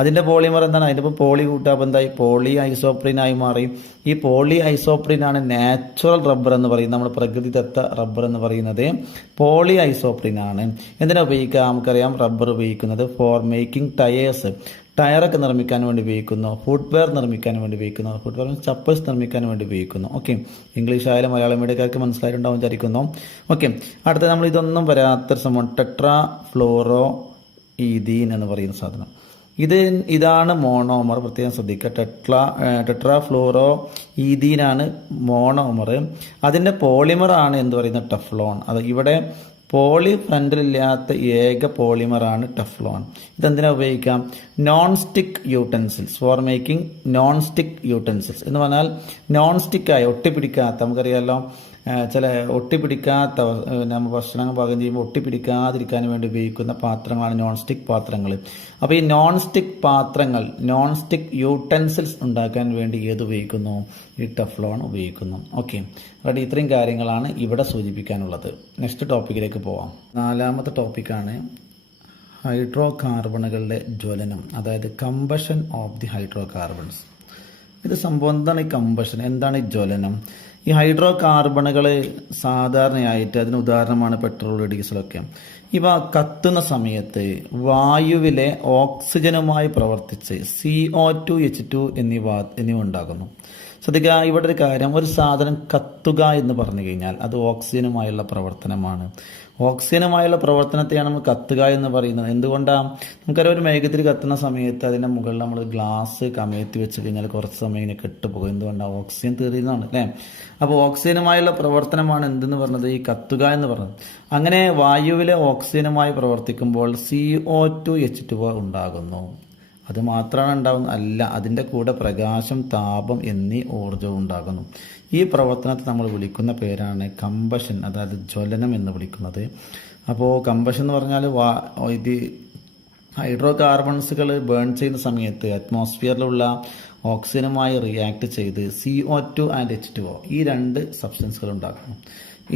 അതിൻ്റെ പോളിമർ എന്താണ്? അതിൻ്റെ ഇപ്പോൾ പോളി കൂട്ടാപ്പോൾ എന്തായി? പോളി ഐസോപ്രിനായി മാറി. ഈ പോളി ഐസോപ്രിനാണ് നാച്ചുറൽ റബ്ബർ എന്ന് പറയുന്നത്. നമ്മൾ പ്രകൃതിദത്ത റബ്ബർ എന്ന് പറയുന്നത് പോളി ഐസോപ്രിനാണ്. എന്തിനാ ഉപയോഗിക്കുക? നമുക്കറിയാം റബ്ബർ ഉപയോഗിക്കുന്നത് ഫോർ മേക്കിംഗ് ടയേഴ്സ്, ടയറൊക്കെ നിർമ്മിക്കാൻ വേണ്ടി ഉപയോഗിക്കുന്നു. ഫുട്വെയർ നിർമ്മിക്കാൻ വേണ്ടി ഉപയോഗിക്കുന്നു. ഫുട്വെയർ ചപ്പൽസ് നിർമ്മിക്കാൻ വേണ്ടി ഉപയോഗിക്കുന്നു. ഓക്കെ, ഇംഗ്ലീഷ് ആയാലും മലയാളം മീഡിയക്കാർക്ക് മനസ്സിലായിട്ടുണ്ടാവും വിചാരിക്കുന്നു. ഓക്കെ, അടുത്ത നമ്മൾ ഇതൊന്നും വരാത്തൊരു സംഭവം ടെട്രാ ഫ്ലോറോ ഈഥീൻ എന്ന് പറയുന്ന സാധനം. ഇതാണ് മോണോമർ. പ്രത്യേകം ശ്രദ്ധിക്കുക. ടെട്രാ ഫ്ലോറോ ഈഥീനാണ് മോണോമർ. അതിൻ്റെ പോളിമറാണ് എന്ത് പറയുന്നത്? ടെഫ്ലോൺ. അത് ഇവിടെ പോളി ഫ്രണ്ടിലില്ലാത്ത ഏക പോളിമറാണ് ടെഫ്ലോൺ. ഇതെന്തിനാ ഉപയോഗിക്കാം? Non stick utensils, for making non stick utensils എന്ന് പറഞ്ഞാൽ നോൺ സ്റ്റിക്കായ, ഒട്ടിപ്പിടിക്കാത്ത, നമുക്കറിയാമല്ലോ ചില ഒട്ടിപ്പിടിക്കാത്ത, നമ്മൾ ഭക്ഷണങ്ങൾ പാകം ചെയ്യുമ്പോൾ ഒട്ടിപ്പിടിക്കാതിരിക്കാൻ വേണ്ടി ഉപയോഗിക്കുന്ന പാത്രങ്ങളാണ് നോൺ സ്റ്റിക്ക് പാത്രങ്ങൾ. അപ്പോൾ ഈ നോൺ സ്റ്റിക്ക് പാത്രങ്ങൾ, നോൺ സ്റ്റിക്ക് യൂട്ടൻസിൽസ് ഉണ്ടാക്കാൻ വേണ്ടി ഏത് ഉപയോഗിക്കുന്നു? ഈ ടെഫ്ലോൺ ഉപയോഗിക്കുന്നു. Okay, ready? ഇത്രയും കാര്യങ്ങളാണ് ഇവിടെ സൂചിപ്പിക്കാനുള്ളത്. നെക്സ്റ്റ് ടോപ്പിക്കിലേക്ക് പോവാം. 4ാമത്തെ ടോപ്പിക്കാണ് ഹൈഡ്രോ കാർബണുകളുടെ ജ്വലനം, അതായത് combustion of the hydro carbons. ഇത് സംഭവം എന്താണ്? ഈ കമ്പഷൻ എന്താണ്? ഈ ജ്വലനം. ഈ ഹൈഡ്രോ കാർബണുകൾ സാധാരണയായിട്ട് അതിന് ഉദാഹരണമാണ് പെട്രോൾ, ഡീസലൊക്കെ. ഇവ കത്തുന്ന സമയത്ത് വായുവിലെ ഓക്സിജനുമായി പ്രവർത്തിച്ച് CO2H2 എന്നിവ ഉണ്ടാകുന്നു. ശ്രദ്ധിക്കുക, ഇവിടെ ഒരു കാര്യം, ഒരു സാധനം കത്തുക എന്ന് പറഞ്ഞു കഴിഞ്ഞാൽ അത് ഓക്സിജനുമായുള്ള പ്രവർത്തനമാണ്. ഓക്സിജനുമായുള്ള പ്രവർത്തനത്തെയാണ് നമ്മൾ കത്തുക എന്ന് പറയുന്നത്. എന്തുകൊണ്ടാണ്? നമുക്കറിയാം, ഒരു മേഘത്തിൽ കത്തുന്ന സമയത്ത് അതിൻ്റെ മുകളിൽ നമ്മൾ ഗ്ലാസ് കമഴ്ത്തി വെച്ച് കഴിഞ്ഞാൽ കുറച്ച് സമയം ഇങ്ങനെ കെട്ടുപോകും. എന്തുകൊണ്ടാണ്? ഓക്സിജൻ തീരുന്നതാണ് അല്ലേ? അപ്പോൾ ഓക്സിജനുമായുള്ള പ്രവർത്തനമാണ് എന്തെന്ന് പറഞ്ഞത്, ഈ കത്തുക എന്ന് പറഞ്ഞത്. അങ്ങനെ വായുവിലെ ഓക്സിജനുമായി പ്രവർത്തിക്കുമ്പോൾ CO2H2 ഉണ്ടാകുന്നു. അത് മാത്രമാണ് ഉണ്ടാകുന്നത് അല്ല, അതിൻ്റെ കൂടെ പ്രകാശം, താപം എന്നീ ഊർജ്ജവും ഉണ്ടാകുന്നു. ഈ പ്രവർത്തനത്തെ നമ്മൾ വിളിക്കുന്ന പേരാണ് കമ്പഷൻ, അതായത് ജ്വലനം എന്ന് വിളിക്കുന്നത്. അപ്പോൾ കമ്പഷൻ എന്ന് പറഞ്ഞാൽ ഇത് ഹൈഡ്രോ കാർബൺസുകൾ ബേൺ ചെയ്യുന്ന സമയത്ത് അറ്റ്മോസ്ഫിയറിലുള്ള ഓക്സിജനുമായി റിയാക്ട് ചെയ്ത് CO2 ആൻഡ് H2O ഈ രണ്ട് സബ്സ്റ്റൻസുകൾ ഉണ്ടാക്കുന്നു.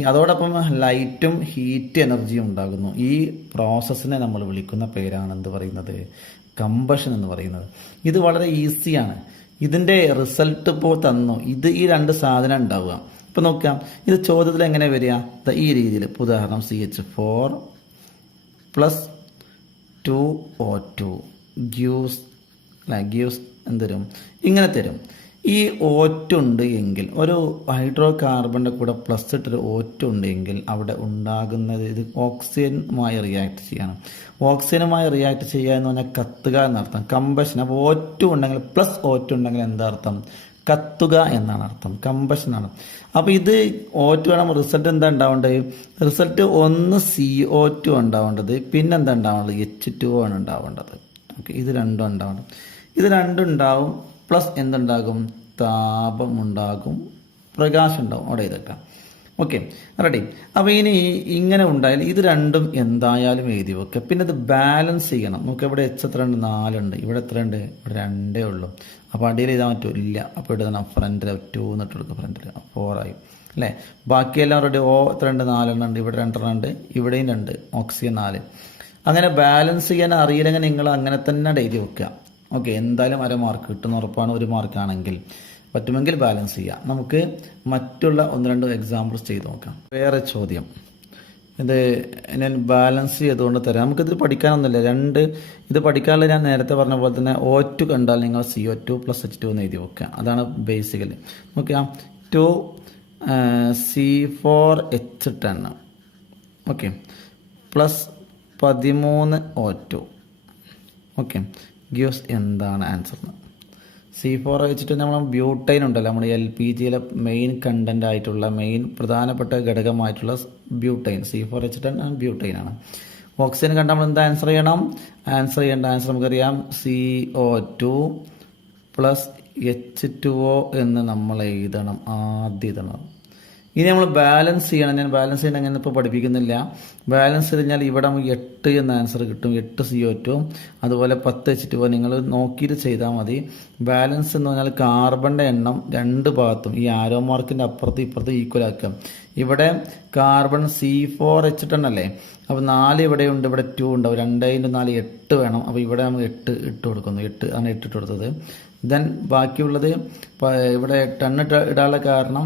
അതോടൊപ്പം ലൈറ്റും ഹീറ്റ് എനർജിയും ഉണ്ടാകുന്നു. ഈ പ്രോസസ്സിനെ നമ്മൾ വിളിക്കുന്ന പേരാണ് എന്ത് പറയുന്നത്, കമ്പഷൻ എന്ന് പറയുന്നത്. ഇത് വളരെ ഈസിയാണ്. ഇതിൻ്റെ റിസൾട്ട് ഇപ്പോൾ തന്നു. ഈ രണ്ട് സാധനം ഉണ്ടാവുക. ഇപ്പം നോക്കാം, ഇത് ചോദ്യത്തിൽ എങ്ങനെ വരിക, ഈ രീതിയിൽ. ഉദാഹരണം CH4 + 2O2 ഗീവ്സ് എന്തരും ഇങ്ങനെ തരും. ഈ O2 ഉണ്ട് എങ്കിൽ, ഒരു ഹൈഡ്രോ കാർബണിൻ്റെ കൂടെ പ്ലസ് ഇട്ടൊരു O2 ഉണ്ട് എങ്കിൽ അവിടെ ഉണ്ടാകുന്നത് ഇത് ഓക്സിജനുമായി റിയാക്ട് ചെയ്യണം. ഓക്സിജനുമായി റിയാക്ട് ചെയ്യുക എന്ന് പറഞ്ഞാൽ കത്തുക എന്നർത്ഥം, കമ്പഷൻ. അപ്പോൾ O2 ഉണ്ടെങ്കിൽ പ്ലസ് O2 ഉണ്ടെങ്കിൽ എന്താ അർത്ഥം? കത്തുക എന്നാണ് അർത്ഥം, കമ്പഷനാണ്. അപ്പോൾ ഇത് O2 ആണ്. റിസൾട്ട് എന്താ ഉണ്ടാവേണ്ടത്? റിസൾട്ട് ഒന്ന് CO2 ഉണ്ടാവേണ്ടത്, പിന്നെന്താ ഉണ്ടാവേണ്ടത്? H2O ആണ് ഉണ്ടാവേണ്ടത്. ഓക്കെ, ഇത് രണ്ടും ഉണ്ടാവേണ്ടത്. ഇത് രണ്ടും ഉണ്ടാവും. പ്ലസ് എന്തുണ്ടാകും? താപമുണ്ടാകും, പ്രകാശം ഉണ്ടാകും. അവിടെ ഇതൊക്കെ ഓക്കെ, റെഡി. അപ്പോൾ ഇനി ഇങ്ങനെ ഉണ്ടായാലും ഇത് രണ്ടും എന്തായാലും എഴുതി വെക്കുക. പിന്നെ ഇത് ബാലൻസ് ചെയ്യണം. നമുക്ക് ഇവിടെ H എത്ര ഉണ്ട്? 4 ഉണ്ട്. ഇവിടെ എത്ര ഉണ്ട്? ഇവിടെ 2 ഉള്ളൂ. അപ്പോൾ അടിയിൽ എഴുതാൻ പറ്റുമോ? ഇല്ല. അപ്പോൾ ഇവിടെ തന്നെ ഫ്രണ്ടിൽ 2 എന്നിട്ട് കൊടുക്കുക, ഫ്രണ്ടിൽ 4 ആയി അല്ലേ? ബാക്കിയെല്ലാം റെഡി. എത്ര ഉണ്ട്? 4 ഉണ്ട്. ഇവിടെ 2 ഉണ്ട്. ഇവിടെയും 2, ഓക്സിജൻ 4. അങ്ങനെ ബാലൻസ് ചെയ്യാൻ അറിയില്ലെങ്കിൽ നിങ്ങൾ അങ്ങനെ തന്നെ എഴുതി വെക്കുക. ഓക്കെ, എന്തായാലും 1 മാർക്ക് കിട്ടുന്ന ഉറപ്പാണ്. 1 മാർക്കാണെങ്കിൽ പറ്റുമെങ്കിൽ ബാലൻസ് ചെയ്യാം. നമുക്ക് മറ്റുള്ള 1-2 എക്സാമ്പിൾസ് ചെയ്ത് നോക്കാം. വേറെ ചോദ്യം, ഇത് ഞാൻ ബാലൻസ് ചെയ്തുകൊണ്ട് തരാം. നമുക്കിത് പഠിക്കാനൊന്നുമില്ല. ഇത് പഠിക്കാനുള്ള ഞാൻ നേരത്തെ പറഞ്ഞ പോലെ തന്നെ O2 കണ്ടാൽ നിങ്ങൾ CO2 + H2 എന്ന് എഴുതി വെക്കുക. അതാണ് ബേസിക്കലി. നോക്കാം, 2 C4H10 okay plus 13 O2 okay gives എന്താണ് ആൻസർ? C4 വെച്ചിട്ട് നമ്മൾ ബ്യൂട്ടൈൻ ഉണ്ടല്ലോ, നമ്മുടെ LPGയിലെ മെയിൻ കണ്ടന്റ് ആയിട്ടുള്ള മെയിൻ പ്രധാനപ്പെട്ട ഘടകമായിട്ടുള്ള ബ്യൂട്ടൈൻ, C4H10 ബ്യൂട്ടൈൻ ആണ്. ഓക്സിജൻ കണ്ടാൽ നമ്മൾ എന്താ ആൻസർ ചെയ്യണം? ചെയ്യേണ്ട ആൻസർ നമുക്കറിയാം, CO2 + H2O എന്ന് നമ്മൾ എഴുതണം, ആദ്യം എഴുതണം. ഇനി നമ്മൾ ബാലൻസ് ചെയ്യണം. ഞാൻ ബാലൻസ് ചെയ്യണം അങ്ങനെ ഇപ്പോൾ പഠിപ്പിക്കുന്നില്ല. ബാലൻസ് ചെയ്ത് ഇവിടെ നമുക്ക് 8 എന്ന ആൻസർ കിട്ടും. 8 CO2 അതുപോലെ 10 H2O. നിങ്ങൾ നോക്കിയിട്ട് ചെയ്താൽ മതി. ബാലൻസ് എന്ന് പറഞ്ഞാൽ കാർബണിൻ്റെ എണ്ണം രണ്ട് ഭാഗത്തും ഈ ആരോ മാർക്കിൻ്റെ അപ്പുറത്ത് ഇപ്പുറത്ത് ഈക്വൽ ആക്കുക. ഇവിടെ കാർബൺ C4H10 അല്ലേ, അപ്പോൾ 4 ഇവിടെയുണ്ട്, ഇവിടെ 2 ഉണ്ടാവും. 2 × 4 8 വേണം. അപ്പോൾ ഇവിടെ നമ്മൾ 8 ഇട്ട് കൊടുക്കുന്നു. 8 ആണ് 8 ഇട്ട് കൊടുത്തത്. ദെൻ ബാക്കിയുള്ളത് ഇവിടെ 10 ഇടാനുള്ള കാരണം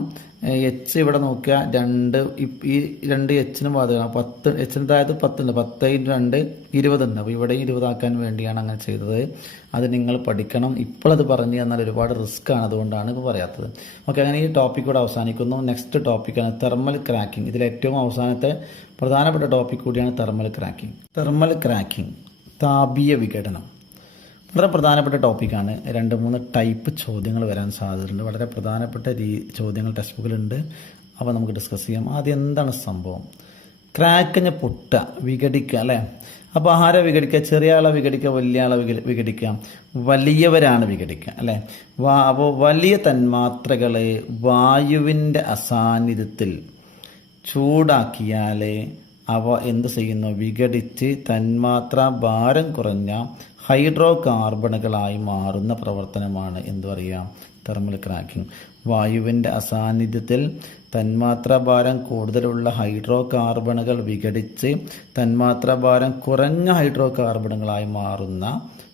H ഇവിടെ നോക്കുക, 2 ഈ 2 H-നും ബാധകമാണ്. 10 H-ന് താഴത്ത് 10 ഉണ്ട്. 10 × 2 20 ഉണ്ട്. അപ്പോൾ ഇവിടെയും 20 ആക്കാൻ വേണ്ടിയാണ് അങ്ങനെ ചെയ്തത്. അത് നിങ്ങൾ പഠിക്കണം. ഇപ്പോഴത് പറഞ്ഞു തന്നാൽ ഒരുപാട് റിസ്ക് ആണ്, അതുകൊണ്ടാണ് ഇപ്പോൾ പറയാത്തത്. ഓക്കെ, അങ്ങനെ ഈ ടോപ്പിക് കൂടെ അവസാനിക്കുന്നു. നെക്സ്റ്റ് ടോപ്പിക്കാണ് തെർമൽ ക്രാക്കിംഗ്. ഇതിൽ ഏറ്റവും അവസാനത്തെ പ്രധാനപ്പെട്ട ടോപ്പിക് കൂടിയാണ് തെർമൽ ക്രാക്കിംഗ്. തെർമൽ ക്രാക്കിംഗ്, താപീയ വിഘടനം, വളരെ പ്രധാനപ്പെട്ട ടോപ്പിക്കാണ്. 2-3 ടൈപ്പ് ചോദ്യങ്ങൾ വരാൻ സാധ്യതയുണ്ട്. വളരെ പ്രധാനപ്പെട്ട ചോദ്യങ്ങൾ ടെക്സ്റ്റ് ബുക്കിലുണ്ട്. അപ്പോൾ നമുക്ക് ഡിസ്കസ് ചെയ്യാം. ആദ്യം എന്താണ് സംഭവം? ക്രാക്കിന് പൊട്ടുക, വിഘടിക്കുക അല്ലേ? അപ്പോൾ ആരെ വിഘടിക്കുക? ചെറിയ ആളെ വിഘടിക്കുക, വലിയ ആളെ വിഘടിക്കുക? വലിയവരാണ് വിഘടിക്കുക അല്ലേ? അപ്പോൾ വലിയ തന്മാത്രകൾ വായുവിൻ്റെ അസാന്നിധ്യത്തിൽ ചൂടാക്കിയാൽ അവ എന്ത് ചെയ്യുന്നു? വിഘടിച്ച് തന്മാത്ര ഭാരം കുറഞ്ഞ ഹൈഡ്രോ കാർബണുകളായി മാറുന്ന പ്രവർത്തനമാണ് എന്ത് പറയുക? Thermal cracking. വായുവിൻ്റെ അസാന്നിധ്യത്തിൽ തന്മാത്ര ഭാരം കൂടുതലുള്ള ഹൈഡ്രോ കാർബണുകൾ വിഘടിച്ച് തന്മാത്ര ഭാരം കുറഞ്ഞ ഹൈഡ്രോ കാർബണുകളായി മാറുന്ന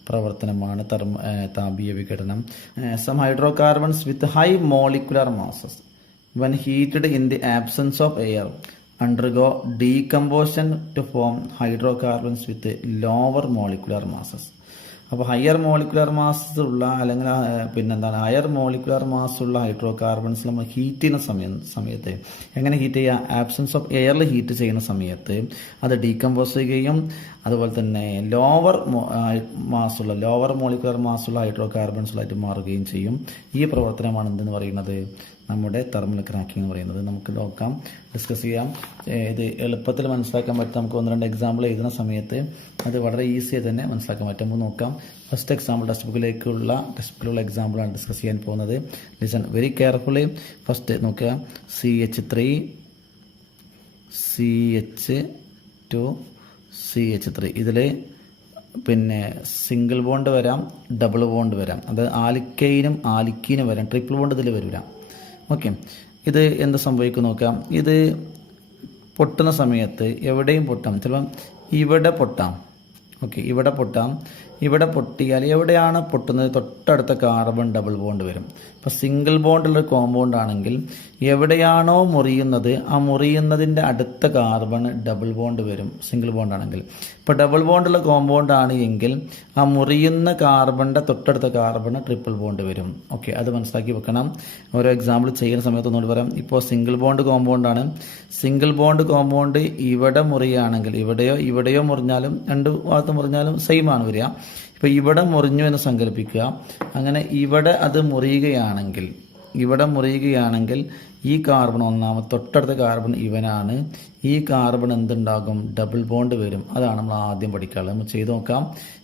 പ്രവർത്തനമാണ് താപീയ വിഘടനം. Some hydrocarbons with high molecular masses when heated in the absence of air undergo decomposition to form hydrocarbons with lower molecular masses. അപ്പോൾ ഹയർ മോളിക്കുലർ മാസ് ഉള്ള അല്ലെങ്കിൽ പിന്നെന്താണ് ഹയർ മോളിക്കുലർ മാസ് ഉള്ള ഹൈഡ്രോ കാർബൺസ് നമ്മൾ ഹീറ്റ് ചെയ്യുന്ന സമയത്ത് എങ്ങനെ ഹീറ്റ് ചെയ്യുക? ആബ്സെൻസ് ഓഫ് എയറിൽ ഹീറ്റ് ചെയ്യുന്ന സമയത്ത് അത് ഡീകമ്പോസ് ചെയ്യുകയും അതുപോലെ തന്നെ ലോവർ മോളിക്കുലർ മാസുള്ള ഹൈഡ്രോ കാർബൺസിലായിട്ട് മാറുകയും ചെയ്യും. ഈ പ്രവർത്തനമാണ് എന്തെന്ന് പറയുന്നത്? നമ്മുടെ തെർമൽ ക്രാക്കിംഗ് എന്ന് പറയുന്നത്. നമുക്ക് നോക്കാം, ഡിസ്കസ് ചെയ്യാം. ഇത് എളുപ്പത്തിൽ മനസ്സിലാക്കാൻ പറ്റും. നമുക്ക് 1-2 എക്സാമ്പിൾ എഴുതുന്ന സമയത്ത് അത് വളരെ ഈസിയായി തന്നെ മനസ്സിലാക്കാൻ പറ്റും. നമുക്ക് നോക്കാം. ഫസ്റ്റ് എക്സാമ്പിൾ ടെക്സ്റ്റ് ബുക്കിലുള്ള എക്സാമ്പിളാണ് ഡിസ്കസ് ചെയ്യാൻ പോകുന്നത്. Listen very carefully. ഫസ്റ്റ് നോക്കുക, CH3 CH2 CH3. ഇതിൽ പിന്നെ സിംഗിൾ ബോണ്ട് വരാം, ഡബിൾ ബോണ്ട് വരാം. അത് ആൽക്കീനും വരാം. ട്രിപ്പിൾ ബോണ്ട് ഇതിൽ വരില്ല. ഓക്കെ, ഇത് എന്ത് സംഭവിക്കും നോക്കാം. ഇത് പൊട്ടുന്ന സമയത്ത് എവിടെയും പൊട്ടാം. ചിലപ്പം ഇവിടെ പൊട്ടാം. ഓക്കെ, ഇവിടെ പൊട്ടിയാൽ എവിടെയാണ് പൊട്ടുന്നത് തൊട്ടടുത്ത കാർബൺ ഡബിൾ ബോണ്ട് വരും. ഇപ്പോൾ സിംഗിൾ ബോണ്ടുള്ള കോമ്പൗണ്ട് ആണെങ്കിൽ എവിടെയാണോ മുറിയുന്നത് ആ മുറിയുന്നതിൻ്റെ അടുത്ത കാർബൺ ഡബിൾ ബോണ്ട് വരും, സിംഗിൾ ബോണ്ട് ആണെങ്കിൽ. ഇപ്പോൾ ഡബിൾ ബോണ്ടുള്ള കോമ്പൗണ്ട് ആണ് എങ്കിൽ ആ മുറിയുന്ന കാർബണിൻ്റെ തൊട്ടടുത്ത കാർബണ് ട്രിപ്പിൾ ബോണ്ട് വരും. ഓക്കെ, അത് മനസ്സിലാക്കി വെക്കണം. ഓരോ എക്സാമ്പിൾ ചെയ്യുന്ന സമയത്ത് ഒന്നുകൂടി പറയാം. ഇപ്പോൾ സിംഗിൾ ബോണ്ട് കോമ്പൗണ്ടാണ്. സിംഗിൾ ബോണ്ട് കോമ്പൗണ്ട് ഇവിടെ മുറിയുകയാണെങ്കിൽ ഇവിടെയോ മുറിഞ്ഞാലും രണ്ട് ഭാഗത്ത് മുറിഞ്ഞാലും സെയിം ആണ് വരിക. ഇപ്പോൾ ഇവിടെ മുറിഞ്ഞു എന്ന് സങ്കല്പിക്കുക. അങ്ങനെ ഇവിടെ അത് മുറിയുകയാണെങ്കിൽ ഈ കാർബൺ തൊട്ടടുത്ത കാർബൺ ഇവനാണ്. ഈ കാർബൺ എന്തുണ്ടാകും? ഡബിൾ ബോണ്ട് വരും. അതാണ് നമ്മൾ ആദ്യം പഠിക്കാനുള്ളത്. നമ്മൾ ചെയ്ത് നോക്കാം.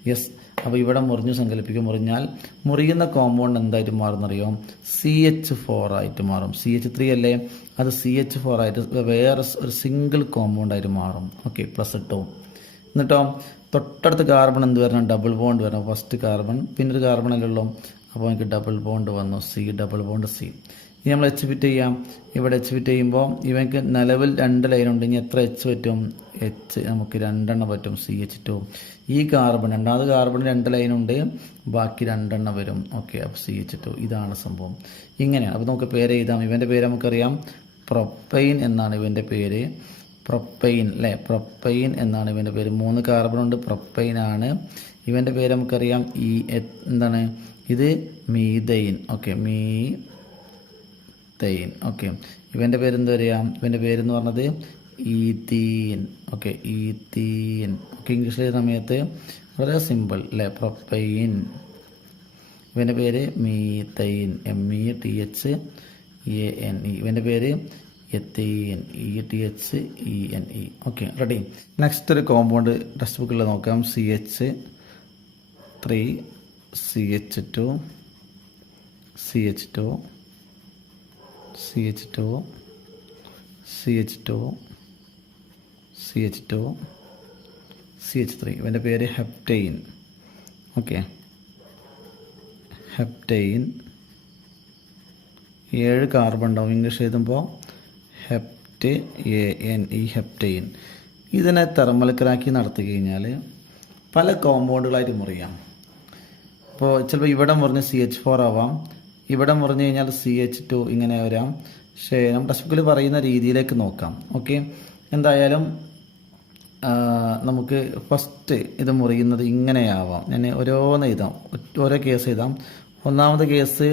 യെസ്, അപ്പോൾ ഇവിടെ മുറിഞ്ഞാൽ മുറിയുന്ന കോമ്പൗണ്ട് എന്തായിട്ട് മാറുന്നറിയോ? CH4 ആയിട്ട് മാറും. CH3 അല്ലേ, അത് CH4 ആയിട്ട് വേറെ ഒരു സിംഗിൾ കോമ്പൗണ്ട് ആയിട്ട് മാറും. ഓക്കെ, പ്ലസ് ഇട്ടോ. എന്നിട്ടോ തൊട്ടടുത്ത കാർബൺ എന്ത് വരണം? ഡബിൾ ബോണ്ട് വരണം. ഫസ്റ്റ് കാർബൺ പിന്നൊരു കാർബൺ അല്ലേ ഉള്ളൂ. അപ്പോൾ എനിക്ക് ഡബിൾ ബോണ്ട് വന്നു, ഡബിൾ ബോണ്ട് C. ഇനി നമ്മൾ H ഫിറ്റ് ചെയ്യാം. ഇവിടെ H ഫിറ്റ് ചെയ്യുമ്പോൾ ഇവയ്ക്ക് നിലവിൽ 2 ലൈൻ ഉണ്ട്. ഇനി എത്ര H പറ്റും? H നമുക്ക് 2 എണ്ണം പറ്റും, CH2. ഈ രണ്ടാമത് കാർബൺ 2 ലൈൻ ഉണ്ട്, ബാക്കി 2 എണ്ണം വരും. ഓക്കെ, അപ്പോൾ CH2. ഇതാണ് സംഭവം. ഇങ്ങനെയാണ്. അപ്പോൾ നമുക്ക് പേര് എഴുതാം. ഇവൻ്റെ പേര് നമുക്കറിയാം, പ്രൊപ്പൈൻ എന്നാണ് ഇവൻ്റെ പേര്. പ്രൊപ്പൈൻ അല്ലേ, പ്രൊപ്പൈൻ എന്നാണ് ഇവൻ്റെ പേര്. 3 കാർബൺ ഉണ്ട്, പ്രൊപ്പൈൻ ആണ് ഇവൻ്റെ പേര്. നമുക്കറിയാം എന്താണ് ഇത്? മീഥൈൻ. Okay, methane. ഓക്കെ, ഇവൻ്റെ പേര് എന്ത് പറയാം? ഇവൻ്റെ പേരെന്ന് പറഞ്ഞത് ഈത്തീൻ. ഓക്കെ, ഈത്തീൻ. ഓക്കെ, ഇംഗ്ലീഷിലെ സമയത്ത് വളരെ സിമ്പിൾ അല്ലേ, പ്രൊപ്പൈൻ. ഇവൻ്റെ പേര് മീഥൈൻ, METHANE. ഇവൻ്റെ പേര് ethene, ETHENE. Okay, ready. Next ഒരു കോമ്പൗണ്ട് ടെക്സ്റ്റ് ബുക്കിൽ നോക്കാം. CH3 CH2 CH2 CH2 CH2 CH2 CH3. ഇവൻ്റെ പേര് ഹെപ്റ്റൈൻ. Okay, heptyne. 7 കാർബൺ ഉണ്ടാവും. ഇംഗ്ലീഷ് എഴുതുമ്പോൾ HeptANE, ഹെപ്റ്റൈൻ. ഇതിനെ തെർമൽ ക്രാക്കിംഗ് നടത്തി കഴിഞ്ഞാൽ പല കോമ്പൗണ്ടുകളായിട്ട് മുറിയാം. ഇപ്പോൾ ചിലപ്പോൾ ഇവിടെ മുറിഞ്ഞ് CH4 ആവാം, ഇവിടെ മുറിഞ്ഞ് കഴിഞ്ഞാൽ CH2 ഇങ്ങനെ വരാം. പക്ഷേ നമ്മൾ ടെക്സ്റ്റ് ബുക്കിൽ പറയുന്ന രീതിയിലേക്ക് നോക്കാം. ഓക്കെ, എന്തായാലും നമുക്ക് ഫസ്റ്റ് ഇത് മുറിയുന്നത് ഇങ്ങനെയാവാം. ഞാൻ ഓരോന്ന് എഴുതാം, ഓരോ കേസ് എഴുതാം. ഒന്നാമത്തെ കേസ്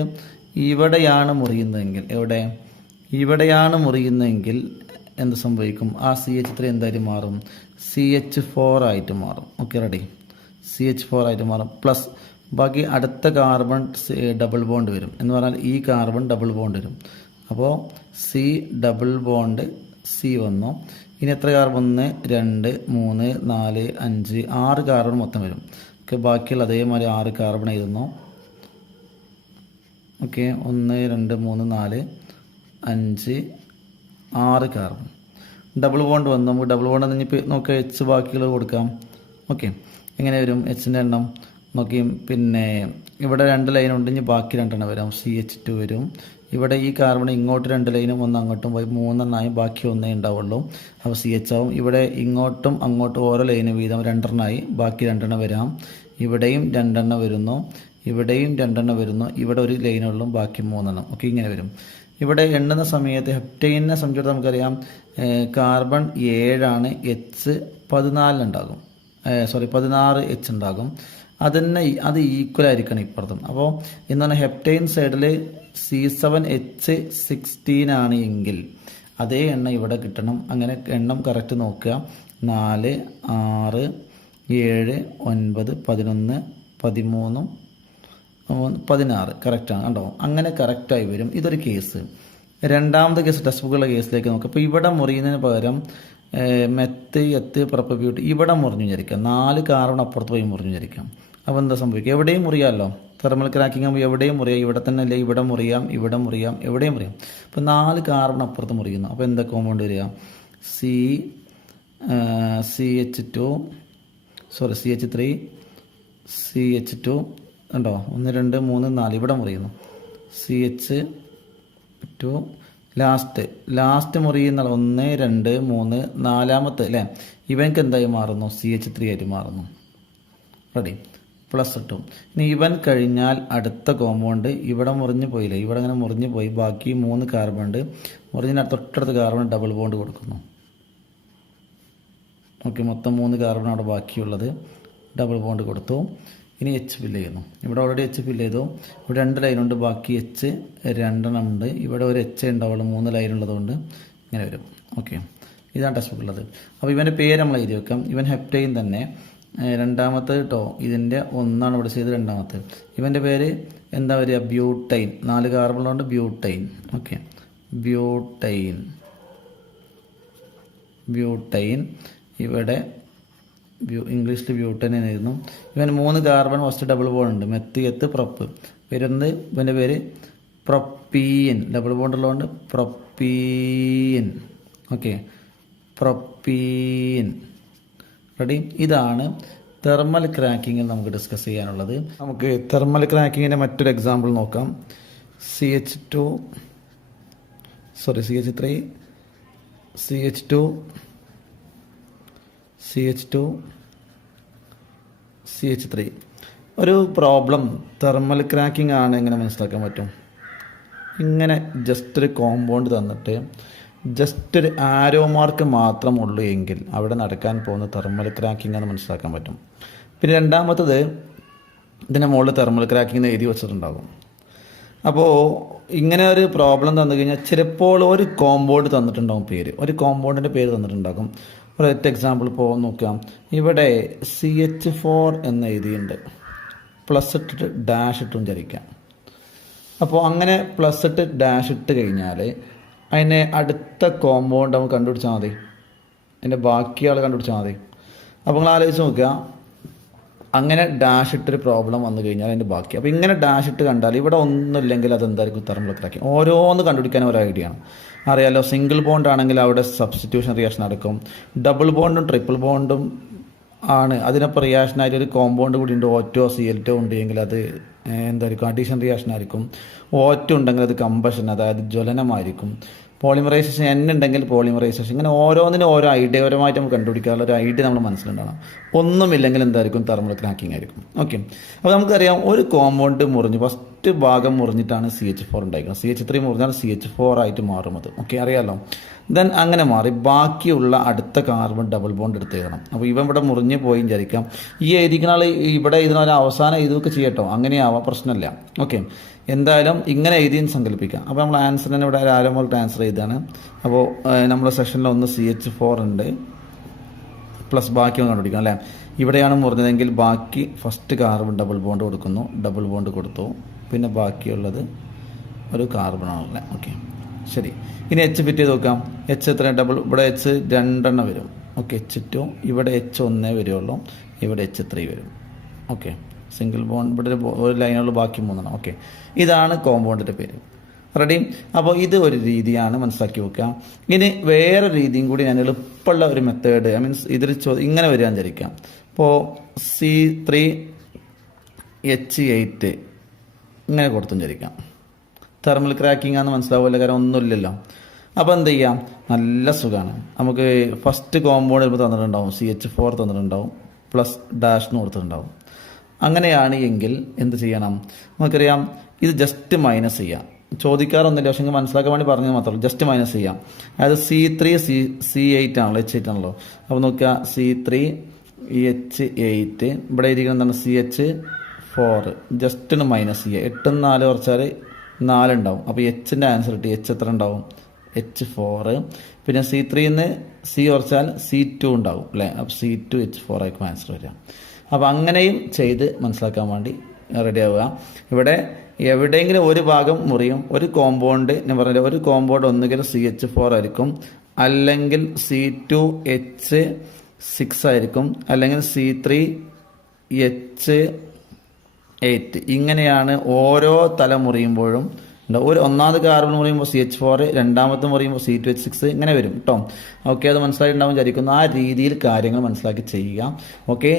ഇവിടെയാണ് മുറിയുന്നതെങ്കിൽ, ഇവിടെയാണ് മുറിയുന്നതെങ്കിൽ എന്ത് സംഭവിക്കും? ആ CH3 എന്തായാലും മാറും? CH4 ആയിട്ട് മാറും. Okay, ready. CH4 ആയിട്ട് മാറും. പ്ലസ് ബാക്കി അടുത്ത കാർബൺ ഡബിൾ ബോണ്ട് വരും. എന്ന് പറഞ്ഞാൽ ഈ കാർബൺ ഡബിൾ ബോണ്ട് വരും. അപ്പോൾ C ഡബിൾ ബോണ്ട് C വന്നു. ഇനി എത്ര കാർബൺ? 1 2 3 4 5 6 കാർബൺ മൊത്തം വരും. ഓക്കെ, ബാക്കിയുള്ള അതേമാതിരി 6 കാർബൺ എഴുതുന്നു. Okay, 1 2 3 4 5 6 carbon. ഡബിൾ ബോണ്ട് വന്നു. നമുക്ക് ഡബിൾ ബോണ്ട് കഴിഞ്ഞ് നോക്കാം, H ബാക്കികൾ കൊടുക്കാം. ഓക്കെ, എങ്ങനെ വരും? Hൻ്റെ എണ്ണം നോക്കി. പിന്നെ ഇവിടെ 2 ലൈൻ ഉണ്ട്, ഇനി ബാക്കി 2 എണ്ണം വരും. CH2 വരും. ഇവിടെ ഈ കാർബൺ ഇങ്ങോട്ട് 2 ലൈനും 1 അങ്ങോട്ടും പോയി 3 എണ്ണമായി, ബാക്കി 1 ഉണ്ടാവുള്ളൂ. അപ്പോൾ CH ആവും. ഇവിടെ ഇങ്ങോട്ടും അങ്ങോട്ടും ഓരോ ലൈന് വീതം 2 എണ്ണമായി, ബാക്കി 2 എണ്ണം വരാം. ഇവിടെയും 2 എണ്ണം വരുന്നു, ഇവിടെയും 2 എണ്ണം വരുന്നു. ഇവിടെ ഒരു ലൈനുള്ളും, ബാക്കി 3 എണ്ണം. ഓക്കെ, ഇങ്ങനെ വരും. ഇവിടെ എണ്ണുന്ന സമയത്ത് ഹെപ്റ്റൈനെ സംബന്ധിച്ചിടത്തോളം നമുക്കറിയാം കാർബൺ 7 എച്ച് 14 ഉണ്ടാകും, 16 എച്ച് ഉണ്ടാകും. അത് ഈക്വൽ ആയിരിക്കണം ഇപ്പുറത്തും. അപ്പോൾ എന്താണ് ഹെപ്റ്റൈൻ സൈഡിൽ C7H16 ആണ് എങ്കിൽ അതേ എണ്ണ ഇവിടെ കിട്ടണം. അങ്ങനെ എണ്ണം കറക്റ്റ് നോക്കുക. 4, 6, 7, 9, 11, 13, 16 കറക്റ്റാണ് കണ്ടോ. അങ്ങനെ കറക്റ്റായി വരും. ഇതൊരു കേസ്. രണ്ടാമത്തെ കേസ് ടെക്സ്റ്റ് ബുക്കുള്ള കേസിലേക്ക് നോക്കുക. അപ്പോൾ ഇവിടെ മുറിയുന്നതിന് പകരം മെത്ത്, എത്ത്, പ്രപ്പ്, ബ്യൂട്ട് ഇവിടെ മുറിഞ്ഞു വിചാരിക്കാം. 4 കാർബൺ അപ്പുറത്ത് പോയി മുറിഞ്ഞു വിചാരിക്കാം. അപ്പോൾ എന്താ സംഭവിക്കുക? എവിടെയും മുറിയാമല്ലോ. തെർമൽ ക്രാക്കിംഗ് ആകുമ്പോൾ എവിടെയും മുറിയാം. ഇവിടെ തന്നെ അല്ലേ, ഇവിടെ മുറിയാം, ഇവിടെ മുറിയാം, എവിടെയും മുറിയാം. അപ്പോൾ 4 കാർബൺ അപ്പുറത്ത് മുറിയുന്നു. അപ്പോൾ എന്താ കോമ്പൗണ്ട് വരിക? CH3, CH2 ഉണ്ടോ? 1, 2, 3, 4 ഇവിടെ മുറിയുന്നു. CH2 ലാസ്റ്റ് മുറിയുന്ന 1, 2, 3, 4 അല്ലേ, ഇവൻക്ക് എന്തായി മാറുന്നു? CH3 ആയിട്ട് മാറുന്നു. റെഡി, പ്ലസ് ഇട്ടു. ഇനി ഇവൻ കഴിഞ്ഞാൽ അടുത്ത കോമ്പൗണ്ട് ഇവിടെ മുറിഞ്ഞു പോയില്ലേ, ഇവിടെ അങ്ങനെ മുറിഞ്ഞു പോയി. ബാക്കി 3 കാർബൺ ഉണ്ട്. മുറിഞ്ഞിന് തൊട്ടടുത്ത് കാർബൺ ഡബിൾ ബോണ്ട് കൊടുക്കുന്നു. ഓക്കെ, മൊത്തം 3 കാർബൺ അവിടെ ബാക്കിയുള്ളത് ഡബിൾ ബോണ്ട് കൊടുത്തു. ഇനി എച്ച് ഫില്ല് ചെയ്യുന്നു. ഇവിടെ ഓൾറെഡി എച്ച് ഫില്ല് ചെയ്തു. ഇവിടെ 2 ലൈനുണ്ട്, ബാക്കി എച്ച് 2 ഉണ്ട്. ഇവിടെ ഒരു എച്ച് ഉണ്ടാവുള്ളൂ, 3 ലൈൻ ഉള്ളതുകൊണ്ട് ഇങ്ങനെ വരും. ഓക്കെ, ഇതാണ് ടെക്സ്റ്റ് ബുക്ക് ഉള്ളത്. അപ്പോൾ ഇവൻ്റെ പേര് നമ്മൾ എഴുതി വെക്കാം. ഇവൻ ഹെപ്റ്റൈൻ തന്നെ, രണ്ടാമത്തെ കേട്ടോ. ഇതിൻ്റെ 1 ഇവിടെ ചെയ്ത് രണ്ടാമത്തെ. ഇവൻ്റെ പേര് എന്താ വരിക? ബ്യൂട്ടൈൻ. 4 കാർബണുള്ളതുകൊണ്ട് ബ്യൂട്ടൈൻ. Okay, butyne. ഇവിടെ ഇംഗ്ലീഷിൽ ബ്യൂട്ടൈൻ എന്നായിരുന്നു. ഇവൻ 3 കാർബൺ ഫസ്റ്റ് ഡബിൾ ബോണ്ട് ഉണ്ട്. മെത്ത്, എത്ത്, പ്രപ്പ് വരുന്നത്. ഇവൻ്റെ പേര് പ്രൊപ്പീൻ. ഡബിൾ ബോണ്ട് ഉള്ളതുകൊണ്ട് പ്രൊപ്പീൻ. Okay, propene. റെഡി. ഇതാണ് തെർമൽ ക്രാക്കിങ്ങിൽ നമുക്ക് ഡിസ്കസ് ചെയ്യാനുള്ളത്. നമുക്ക് തെർമൽ ക്രാക്കിങ്ങിൻ്റെ മറ്റൊരു എക്സാമ്പിൾ നോക്കാം. CH3, CH3 ഒരു പ്രോബ്ലം തെർമൽ ക്രാക്കിംഗ് ആണ്. എങ്ങനെ മനസ്സിലാക്കാൻ പറ്റും? ഇങ്ങനെ ജസ്റ്റ് ഒരു കോമ്പൗണ്ട് തന്നിട്ട് ജസ്റ്റ് ഒരു ആരോ മാർക്ക് മാത്രം ഉള്ളൂ എങ്കിൽ അവിടെ നടക്കാൻ പോകുന്ന തെർമൽ ക്രാക്കിംഗ് എന്ന് മനസ്സിലാക്കാൻ പറ്റും. പിന്നെ രണ്ടാമത്തത്, ഇതിൻ്റെ മുകളിൽ തെർമൽ ക്രാക്കിംഗ് എഴുതി വെച്ചിട്ടുണ്ടാകും. അപ്പോൾ ഇങ്ങനെ ഒരു പ്രോബ്ലം തന്നു കഴിഞ്ഞാൽ ചിലപ്പോൾ ഒരു കോമ്പൗണ്ട് തന്നിട്ടുണ്ടാകും, ഒരു കോമ്പൗണ്ടിൻ്റെ പേര് തന്നിട്ടുണ്ടാകും. ഒരു എക്സാമ്പിൾ ഇപ്പോൾ നോക്കാം. ഇവിടെ CH4 എന്ന് എഴുതിയിട്ടുണ്ട്. പ്ലസ് ഇട്ടിട്ട് ഡാഷ് ഇട്ടും ചരിക്കാം. അപ്പോൾ അങ്ങനെ പ്ലസ് ഇട്ട് ഡാഷ് ഇട്ട് കഴിഞ്ഞാൽ അതിനെ അടുത്ത കോമ്പൗണ്ട് നമുക്ക് കണ്ടുപിടിച്ചാൽ മതി. അതിൻ്റെ ബാക്കിയാൾ കണ്ടുപിടിച്ചാൽ മതി. അപ്പോൾ നിങ്ങൾ ആലോചിച്ച് നോക്കുക, അങ്ങനെ ഡാഷ് ഇട്ടൊരു പ്രോബ്ലം വന്നു കഴിഞ്ഞാൽ അതിൻ്റെ ബാക്കി. അപ്പോൾ ഇങ്ങനെ ഡാഷ് ഇട്ട് കണ്ടാൽ ഇവിടെ ഒന്നുമില്ലെങ്കിൽ അതെന്തായിരിക്കും? Thermal cracking. ഓരോന്ന് കണ്ടുപിടിക്കാൻ ഒരു ഐഡിയ ആണ്. അറിയാലോ, സിംഗിൾ ബോണ്ട് ആണെങ്കിൽ അവിടെ സബ്സ്റ്റിറ്റ്യൂഷൻ റിയാക്ഷൻ നടക്കും. ഡബിൾ ബോണ്ടും ട്രിപ്പിൾ ബോണ്ടും ആണ്. അതിനപ്പോൾ റിയാക്ഷനായിട്ട് ഒരു കോമ്പൗണ്ട് കൂടി ഉണ്ട്, O2 Cl2 ഉണ്ടെങ്കിൽ അത് എന്തായിരിക്കും? അഡീഷൻ റിയാക്ഷൻ ആയിരിക്കും. O2 ഉണ്ടെങ്കിൽ അത് കമ്പഷൻ, അതായത് ജ്വലനമായിരിക്കും. പോളിമറൈസേഷൻ N ഉണ്ടെങ്കിൽ പോളിമറൈസേഷൻ. ഇങ്ങനെ ഓരോന്നിനും ഓരോ ഐഡിയപരമായിട്ട് നമുക്ക് കണ്ടുപിടിക്കാനുള്ള ഒരു ഐഡിയ നമ്മൾ മനസ്സിലുണ്ടാകണം. ഒന്നുമില്ലെങ്കിൽ എന്തായിരിക്കും? തെർമൽ ക്രാക്കിംഗ് ആയിരിക്കും. ഓക്കെ, അപ്പോൾ നമുക്കറിയാം ഒരു കോമ്പൗണ്ട് മുറിഞ്ഞ് ഫസ്റ്റ് ഭാഗം മുറിഞ്ഞിട്ടാണ് CH4 ഉണ്ടായിരിക്കുന്നത്. CH3 മുറിഞ്ഞാൽ CH4 ആയിട്ട് മാറും അത്. ഓക്കെ, അറിയാമല്ലോ. ദെൻ അങ്ങനെ മാറി ബാക്കിയുള്ള അടുത്ത കാർബൺ ഡബിൾ ബോണ്ട് എടുത്ത് എഴുതണം. അപ്പോൾ ഇവൻ ഇവിടെ മുറിഞ്ഞ് പോയി വിചാരിക്കാം. ഈ എഴുതിക്കുന്ന ആൾ ഇവിടെ ഇതിനൊരു അവസാനം എഴുതുകയൊക്കെ ചെയ്യട്ടോ, അങ്ങനെയാവാം, പ്രശ്നമില്ല. ഓക്കെ, എന്തായാലും ഇങ്ങനെ എഴുതിയും സങ്കല്പിക്കാം. അപ്പോൾ നമ്മൾ ആൻസറിനെ ഇവിടെ ആരോമായിട്ട് ആൻസർ ചെയ്താണ്. അപ്പോൾ നമ്മുടെ സെഷനിൽ 1 CH4 ഉണ്ട്, പ്ലസ് ബാക്കി ഒന്ന് കണ്ടുപിടിക്കാം അല്ലേ. ഇവിടെയാണ് മുറിഞ്ഞതെങ്കിൽ ബാക്കി ഫസ്റ്റ് കാർബൺ ഡബിൾ ബോണ്ട് കൊടുക്കുന്നു, ഡബിൾ ബോണ്ട് കൊടുത്തു. പിന്നെ ബാക്കിയുള്ളത് ഒരു കാർബണാണല്ലേ. ഓക്കെ, ശരി. ഇനി H ഫിറ്റ് ചെയ്ത് നോക്കാം. H എത്ര? ഡബിൾ. ഇവിടെ H 2 വരും. Okay, H2. ഇവിടെ H1 വരുള്ളൂ. ഇവിടെ H3 വരും. Okay, single bond. ഇവിടെ ഒരു ലൈനുള്ള ബാക്കി 3. ഓക്കെ, ഇതാണ് കോമ്പൗണ്ടിൻ്റെ പേര്. റെഡി. അപ്പോൾ ഇത് ഒരു രീതിയാണ്, മനസ്സിലാക്കി വെക്കുക. ഇനി വേറെ രീതിയും കൂടി ഞാൻ എളുപ്പമുള്ള ഒരു മെത്തേഡ്, മീൻസ് ഇതിൽ ഇങ്ങനെ വരികയെന്ന് വിചാരിക്കാം. ഇപ്പോൾ C3H8 ഇങ്ങനെ കൊടുത്തും വിചാരിക്കാം. തെർമൽ ക്രാക്കിംഗ് ആണെന്ന് മനസ്സിലാവില്ല, കാരണം ഒന്നുമില്ലല്ലോ. അപ്പോൾ എന്ത് ചെയ്യാം? നല്ല സുഖമാണ്. നമുക്ക് ഫസ്റ്റ് കോമ്പൗണ്ട് ഇപ്പോൾ തന്നിട്ടുണ്ടാവും, CH4 തന്നിട്ടുണ്ടാവും, പ്ലസ് ഡാഷ് കൊടുത്തിട്ടുണ്ടാവും. അങ്ങനെയാണ് എങ്കിൽ എന്ത് ചെയ്യണം? നമുക്കറിയാം, ഇത് ജസ്റ്റ് മൈനസ് ചെയ്യാം. ചോദിക്കാറൊന്നുമില്ല, പക്ഷെ നിങ്ങൾക്ക് മനസ്സിലാക്കാൻ വേണ്ടി പറഞ്ഞത് മാത്രമേ ഉള്ളൂ. ജസ്റ്റ് മൈനസ് ചെയ്യാം. അതായത് C3 C8 ആണല്ലോ, H8 ആണല്ലോ. അപ്പോൾ നോക്കുക C3 H8, ഇവിടെ ഇരിക്കുന്ന എന്താണ് CH4, ജസ്റ്റ് ഒന്ന് മൈനസ് ചെയ്യുക. 8 4 കുറച്ചാൽ 4 ഉണ്ടാവും. അപ്പോൾ എച്ചിൻ്റെ ആൻസർ കിട്ടി. എച്ച് എത്ര ഉണ്ടാവും? H4. പിന്നെ C3 C കുറച്ചാൽ C2 ഉണ്ടാവും അല്ലേ. അപ്പോൾ C2 H4 ആയിരിക്കും ആൻസർ വരിക. അപ്പോൾ അങ്ങനെയും ചെയ്ത് മനസ്സിലാക്കാൻ വേണ്ടി റെഡി ആവുക. ഇവിടെ എവിടെയെങ്കിലും ഒരു ഭാഗം മുറിയും, ഒരു കോമ്പൗണ്ട് ഞാൻ പറഞ്ഞില്ല, ഒരു കോമ്പൗണ്ട് ഒന്നുകിൽ CH4 ആയിരിക്കും, അല്ലെങ്കിൽ C2H6 ആയിരിക്കും, അല്ലെങ്കിൽ C3H8. ഇങ്ങനെയാണ് ഓരോ തല മുറിയുമ്പോഴും. ഒരു ഒന്നാമത് കാർബൺ മുറിയുമ്പോൾ CH4, രണ്ടാമത്തെ മുറിയുമ്പോൾ C2H6, ഇങ്ങനെ വരും കേട്ടോ. ഓക്കെ, അത് മനസ്സിലായിട്ടുണ്ടാവും വിചാരിക്കുന്നു. ആ രീതിയിൽ കാര്യങ്ങൾ മനസ്സിലാക്കി ചെയ്യുക. ഓക്കെ.